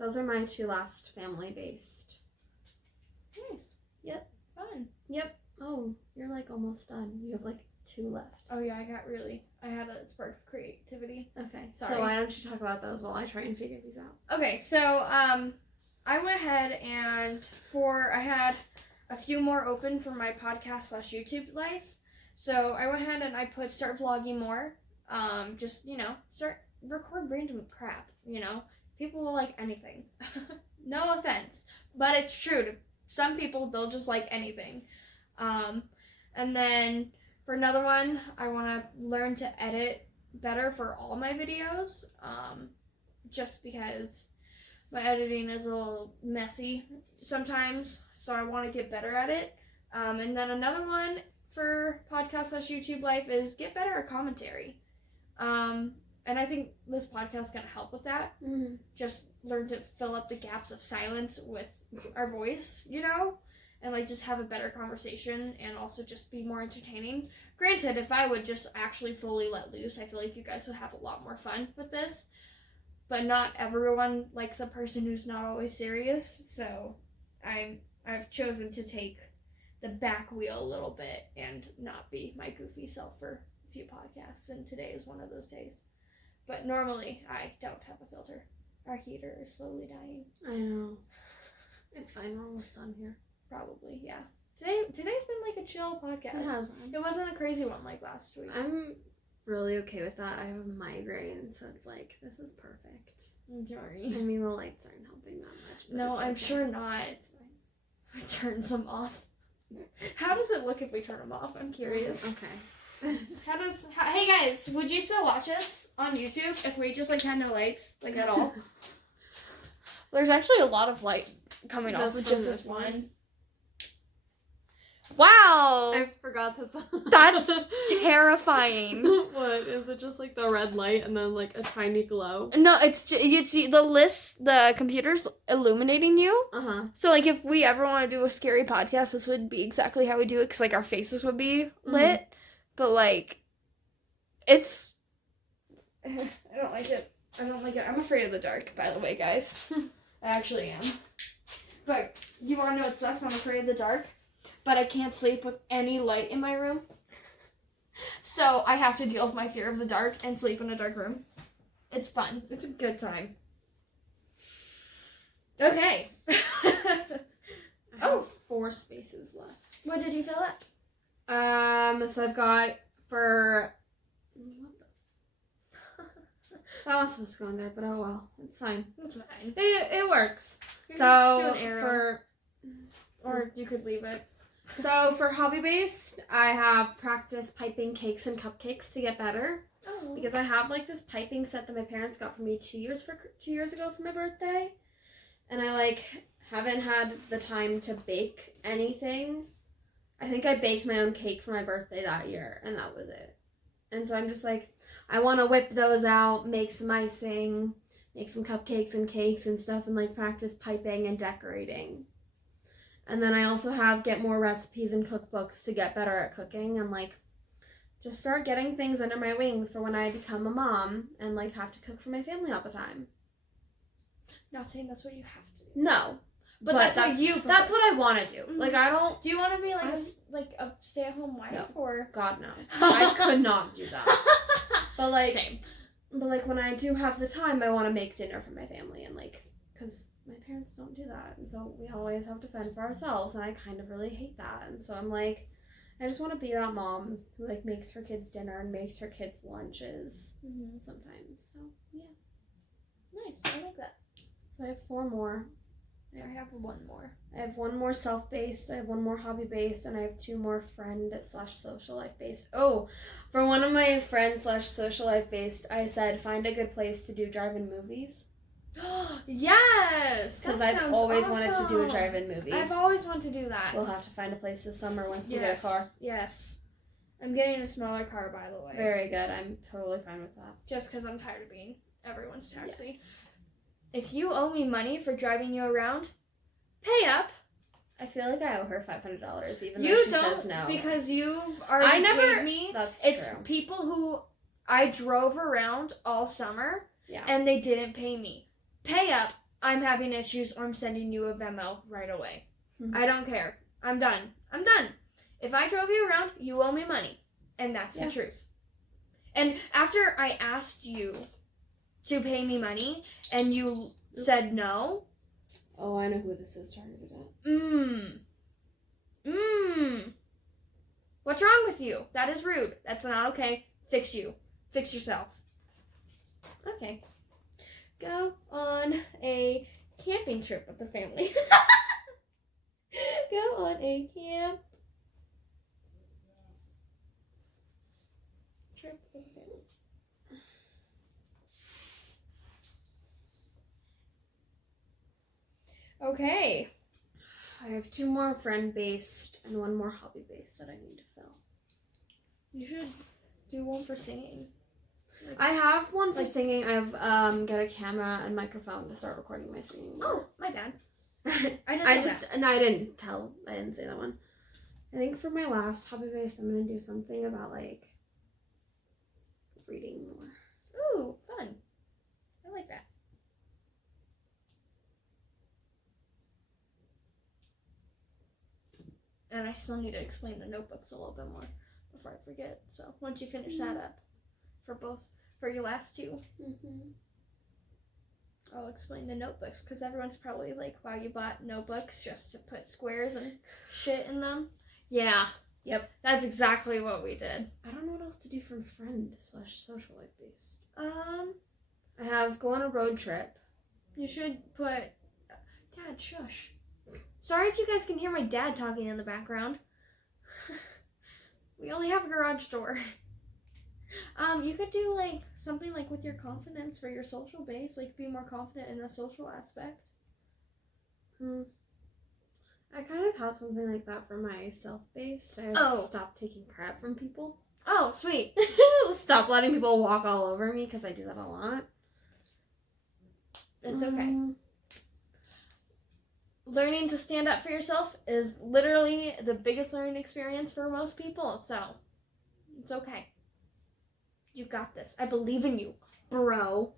those are my 2 last family-based. Nice. Yep. Fun. Yep. Oh, you're like almost done. You have like 2 left. Oh yeah, I had a spark of creativity. Okay, Sorry. so why don't you talk about those while I try and figure these out? Okay, so I went ahead and I had a few more open for my podcast / YouTube life. So I went ahead and I put start vlogging more. Just, start record random crap, People will like anything. No offense, but it's true. To some people, they'll just like anything. And then for another one, I want to learn to edit better for all my videos. Just because my editing is a little messy sometimes, so I want to get better at it. And then another one for podcast / YouTube life is get better at commentary. And I think this podcast is going to help with that. Mm-hmm. Just learn to fill up the gaps of silence with our voice, and like just have a better conversation and also just be more entertaining. Granted, if I would just actually fully let loose, I feel like you guys would have a lot more fun with this. But not everyone likes a person who's not always serious, so I've chosen to take the back wheel a little bit and not be my goofy self for a few podcasts, and today is one of those days. But normally, I don't have a filter. Our heater is slowly dying. I know. It's fine, we're almost done here. Probably, yeah. Today's been like a chill podcast. It has. It wasn't a crazy one like last week. I'm really okay with that. I have a migraine, so it's like, this is perfect. I'm sorry. I mean, the lights aren't helping that much. But No, I'm okay. sure not. It's fine. I turns them off. How does it look if we turn them off? I'm curious. Okay. Hey guys, would you still watch us on YouTube if we just like had no lights, like at all? There's actually a lot of light coming off with just this one. Wow! I forgot that That's terrifying. What? Is it just like the red light and then like a tiny glow? No, you'd see the computer's illuminating you. Uh-huh. So like if we ever want to do a scary podcast, this would be exactly how we do it, because like our faces would be lit. But like, it's I don't like it. I'm afraid of the dark, by the way, guys. I actually am. But you want to know what sucks? I'm afraid of the dark, but I can't sleep with any light in my room. So I have to deal with my fear of the dark and sleep in a dark room. It's fun. It's a good time. Okay. I have 4 spaces left. What did you fill up? So I've got for... That was supposed to go in there, but oh well. It's fine. It's fine. It works. You're So just doing arrow. Or you could leave it. So for hobby-based, I have practiced piping cakes and cupcakes to get better. Oh. Because I have like this piping set that my parents got for me 2 years ago for my birthday. And I like haven't had the time to bake anything. I think I baked my own cake for my birthday that year, and that was it. And so I'm just like, I want to whip those out, make some icing, make some cupcakes and cakes and stuff, and like practice piping and decorating. And then I also get more recipes and cookbooks to get better at cooking and like just start getting things under my wings for when I become a mom and like have to cook for my family all the time. Not saying that's what you have to do. No. But that's what you prefer. That's what I want to do. Mm-hmm. Like I don't... Do you want to be like a stay-at-home wife? No. Or... God, no. I could not do that. But like... Same. But like when I do have the time, I want to make dinner for my family and like... Because my parents don't do that. And so we always have to fend for ourselves. And I kind of really hate that. And so I'm like... I just want to be that mom who like makes her kids dinner and makes her kids lunches sometimes. So yeah. Nice. I like that. So I have 4 more. I have 1 more. I have 1 more self-based, I have 1 more hobby-based, and I have 2 more friend/social life-based. Oh, for one of my friend/social life-based, I said find a good place to do drive-in movies. Yes! Because I've always wanted to do a drive-in movie. I've always wanted to do that. We'll have to find a place this summer once you get a car. Yes. I'm getting a smaller car, by the way. Very good. I'm totally fine with that. Just because I'm tired of being everyone's taxi. Yeah. If you owe me money for driving you around, pay up. I feel like I owe her $500, even though she says no. Because you've already paid me. That's it's true. People who I drove around all summer, and they didn't pay me. Pay up. I'm having issues. I'm sending you a Venmo right away. I don't care. I'm done. If I drove you around, you owe me money. And that's the truth. And after I asked you to pay me money and you said no. Oh, I know who this is targeted at. What's wrong with you? That is rude. That's not okay. Fix you. Fix yourself. Okay. Go on a camping trip with the family. Go on a camp trip with the family. Okay. I have 2 more friend-based and 1 more hobby-based that I need to fill. You should do one for singing. I have one for singing. I've got a camera and microphone to start recording my singing. Oh, my bad. I didn't say that one. I think for my last hobby-based, I'm gonna do something about like reading more. Ooh, fun! I like that. And I still need to explain the notebooks a little bit more before I forget. So once you finish that up, for your last 2, I'll explain the notebooks because everyone's probably like, "Wow, you bought notebooks just to put squares and shit in them?" Yeah. Yep. That's exactly what we did. I don't know what else to do for friend/social life based. I have go on a road trip. You should put. Dad, shush. Sorry if you guys can hear my dad talking in the background. We only have a garage door. You could do like something like with your confidence for your social base, like be more confident in the social aspect. I kind of have something like that for my self-based. I've stopped taking crap from people. Oh, sweet. Stop letting people walk all over me because I do that a lot. It's okay. Learning to stand up for yourself is literally the biggest learning experience for most people, so it's okay. You got this. I believe in you, bro.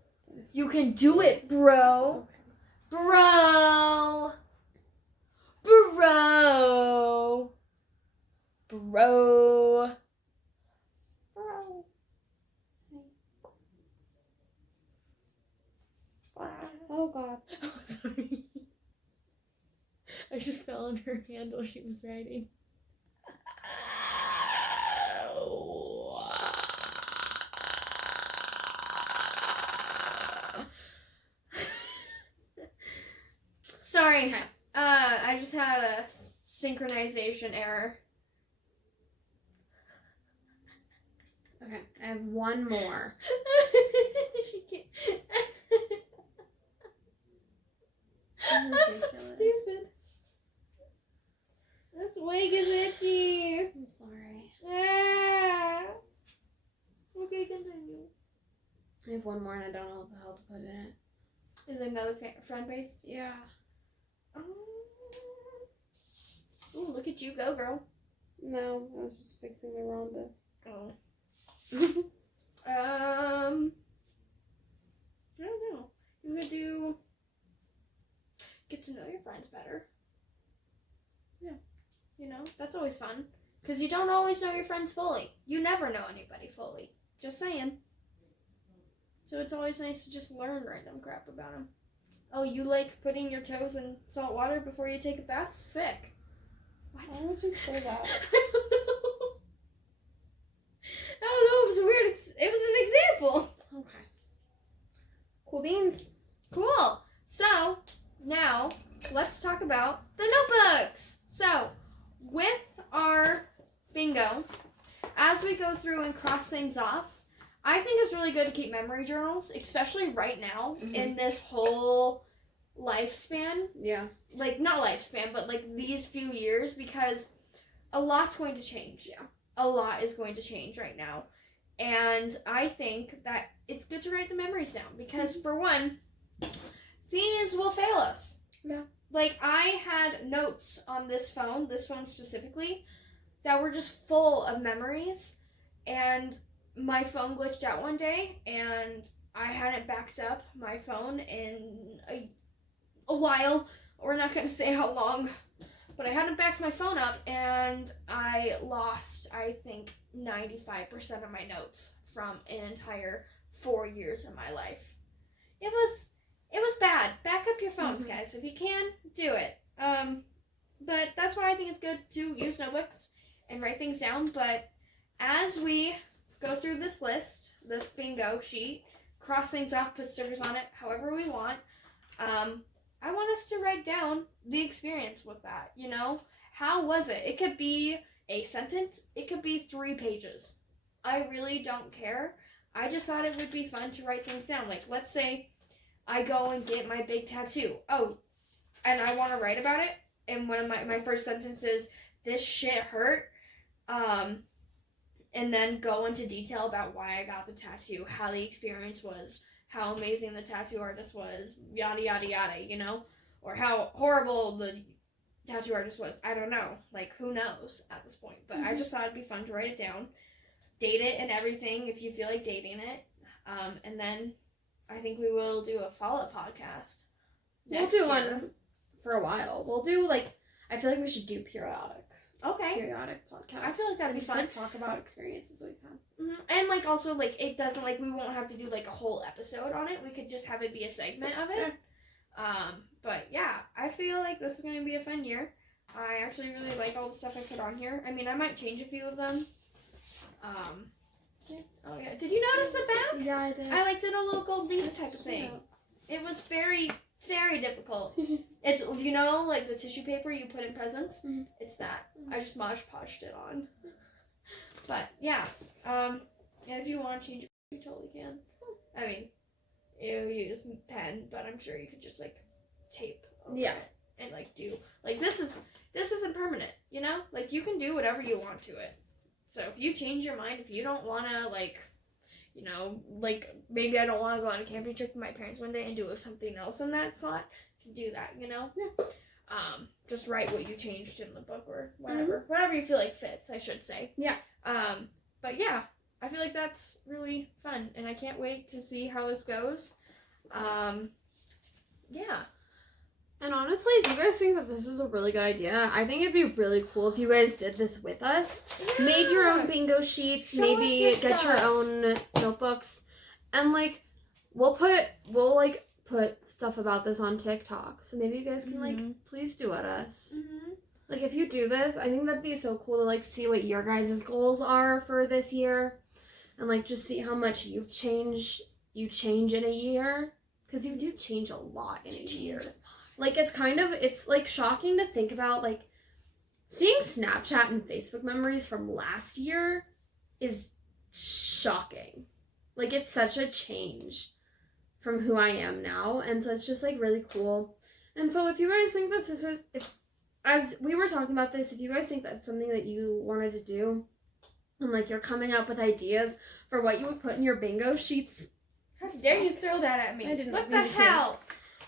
You can do it, bro. Okay. Bro. Bro. Bro. Bro. Oh, God. Oh, sorry. I just fell on her hand while she was writing. Sorry. Okay. I just had a synchronization error. Okay, I have 1 more. She can't. I'm so stupid. This wig is itchy. I'm sorry. Okay, continue. I have 1 more and I don't know what the hell to put in it. Is it another friend-based? Yeah. Ooh, look at you go, girl. No, I was just fixing the rhombus. Oh. I don't know. You could do get to know your friends better. Yeah. You know, that's always fun. Because you don't always know your friends fully. You never know anybody fully. Just saying. So it's always nice to just learn random crap about them. Oh, you like putting your toes in salt water before you take a bath? Sick. What? Why would you say that? I don't know. It was a weird. It was an example. Okay. Cool beans. Cool. So now let's talk about the notebooks. So with our bingo, as we go through and cross things off, I think it's really good to keep memory journals, especially right now in this whole lifespan. Yeah. Like, not lifespan, but like these few years, because a lot's going to change. Yeah. A lot is going to change right now. And I think that it's good to write the memories down because, for one, these will fail us. Yeah. Like, I had notes on this phone specifically, that were just full of memories, and my phone glitched out one day, and I hadn't backed up my phone in a while. We're not going to say how long, but I hadn't backed my phone up, and I lost, I think, 95% of my notes from an entire 4 years of my life. It was bad. Back up your phones, guys. If you can, do it. But that's why I think it's good to use notebooks and write things down. But as we go through this list, this bingo sheet, cross things off, put stickers on it, however we want, I want us to write down the experience with that, you know? How was it? It could be a sentence. It could be 3 pages. I really don't care. I just thought it would be fun to write things down. Like, let's say I go and get my big tattoo. Oh, and I want to write about it. And one of my first sentence is, this shit hurt. And then go into detail about why I got the tattoo, how the experience was, how amazing the tattoo artist was, yada, yada, yada, you know? Or how horrible the tattoo artist was. I don't know. Like, who knows at this point? But I just thought it'd be fun to write it down. Date it and everything if you feel like dating it. And then I think we will do a follow-up podcast. We'll do one for a while. We'll do, like, I feel like we should do periodic podcasts. I feel like that'd be fun. Talk about experiences we've had. Mm-hmm. And, like, also, like, it doesn't, like, we won't have to do, like, a whole episode on it. We could just have it be a segment of it. But, yeah, I feel like this is going to be a fun year. I actually really like all the stuff I put on here. I mean, I might change a few of them. Yeah. Oh, yeah. Did you notice the back? Yeah, I did. I liked it a little gold leaf type of thing. It was very, very difficult. It's, you know, like the tissue paper you put in presents? Mm-hmm. It's that. I just Mod Podged it on. But, yeah. And if you want to change it, you totally can. I mean, you use pen, but I'm sure you could just, like, tape over it and, like, do, like, this isn't permanent, you know? Like, you can do whatever you want to it. So if you change your mind, if you don't want to, like, you know, like, maybe I don't want to go on a camping trip with my parents one day and do something else in that slot, you can do that, you know? Yeah. Just write what you changed in the book or whatever. Mm-hmm. Whatever you feel like fits, I should say. Yeah. But yeah, I feel like that's really fun, and I can't wait to see how this goes. Yeah. And honestly, if you guys think that this is a really good idea, I think it'd be really cool if you guys did this with us. Yeah. Made your own bingo sheets, maybe get your own notebooks. And, like, we'll put stuff about this on TikTok. So maybe you guys can, like, please do it us. Mm-hmm. Like, if you do this, I think that'd be so cool to, like, see what your guys' goals are for this year. And, like, just see how much you change in a year. Because you do change a lot in a year. Like, it's, like, shocking to think about, like, seeing Snapchat and Facebook memories from last year is shocking. Like, it's such a change from who I am now, and so it's just, like, really cool. And so if you guys think that this is, as we were talking about this, if you guys think that's something that you wanted to do, and, like, you're coming up with ideas for what you would put in your bingo sheets. How dare you throw that at me? I didn't. What the hell?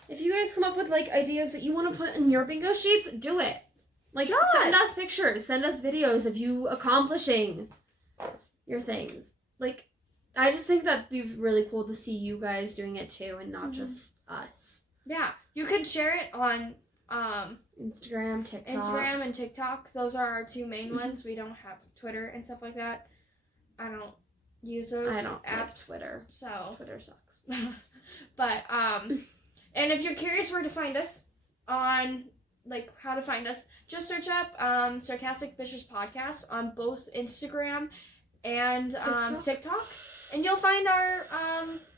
If you guys come up with, like, ideas that you want to put in your bingo sheets, do it. Like, send us pictures, send us videos of you accomplishing your things. Like, I just think that'd be really cool to see you guys doing it too, and not just us. Yeah, you could share it on Instagram, TikTok. Instagram and TikTok. Those are our 2 main ones. We don't have Twitter and stuff like that. I don't use those. I don't apps. like Twitter. So Twitter sucks. But and if you're curious where to find us on, like, how to find us, just search up SarcasticBishesPodcast on both Instagram and TikTok, and you'll find our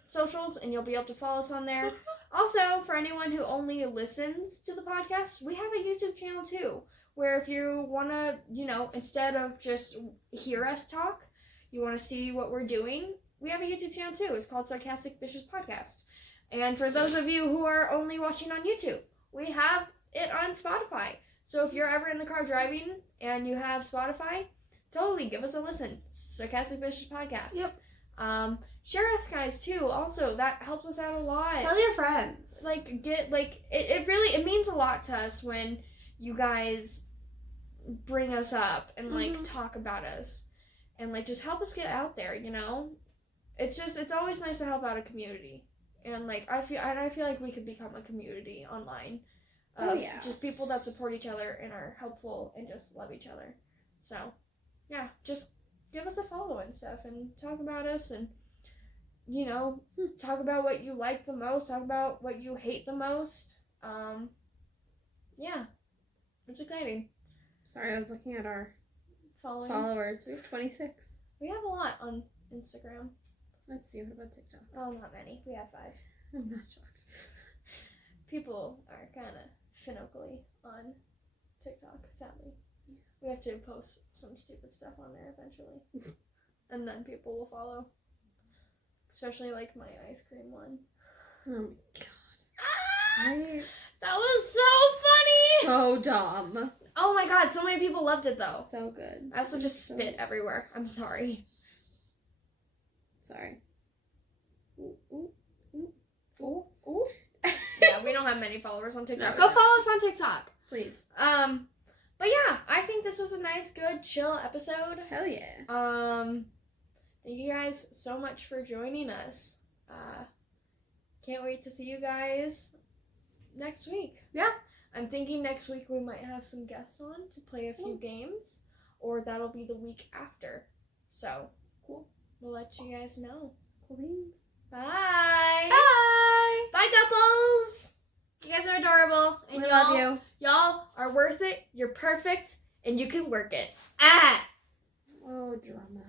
socials, and you'll be able to follow us on there. Also, for anyone who only listens to the podcast, we have a YouTube channel too, where if you want to, you know, instead of just hear us talk, you want to see what we're doing, we have a YouTube channel too. It's called Sarcastic Bishes Podcast. And for those of you who are only watching on YouTube, we have it on Spotify. So if you're ever in the car driving and you have Spotify, totally give us a listen. Sarcastic Bishes Podcast. Yep. Share us, guys, too. Also, that helps us out a lot. Tell your friends. Like, it really means a lot to us when you guys bring us up and, like, talk about us. And, like, just help us get out there, you know? It's always nice to help out a community. And, like, I feel like we could become a community online. of just people that support each other and are helpful and just love each other. So, yeah, just give us a follow and stuff and talk about us and, you know, talk about what you like the most, talk about what you hate the most. Yeah, it's exciting. Sorry, I was looking at our Following. followers. We have 26. We have a lot on Instagram. Let's see, what about TikTok? Oh, not many. We have 5. I'm not shocked. People are kind of finically on TikTok, sadly. Yeah. We have to post some stupid stuff on there eventually. And then people will follow. Especially like my ice cream one. Oh my god. Ah! That was so funny! So dumb. Oh my god, so many people loved it though. So good. I also just spit everywhere. I'm sorry. Sorry. Ooh. Yeah, we don't have many followers on TikTok. No, Go follow us on TikTok. Please. But yeah, I think this was a nice, good, chill episode. Hell yeah. Thank you guys so much for joining us. Can't wait to see you guys next week. Yeah. I'm thinking next week we might have some guests on to play a few games, or that'll be the week after. So, cool. We'll let you guys know. Cool beans. Bye. Bye. Bye, couples. You guys are adorable. And We love you. Y'all are worth it. You're perfect. And you can work it. Oh, drama.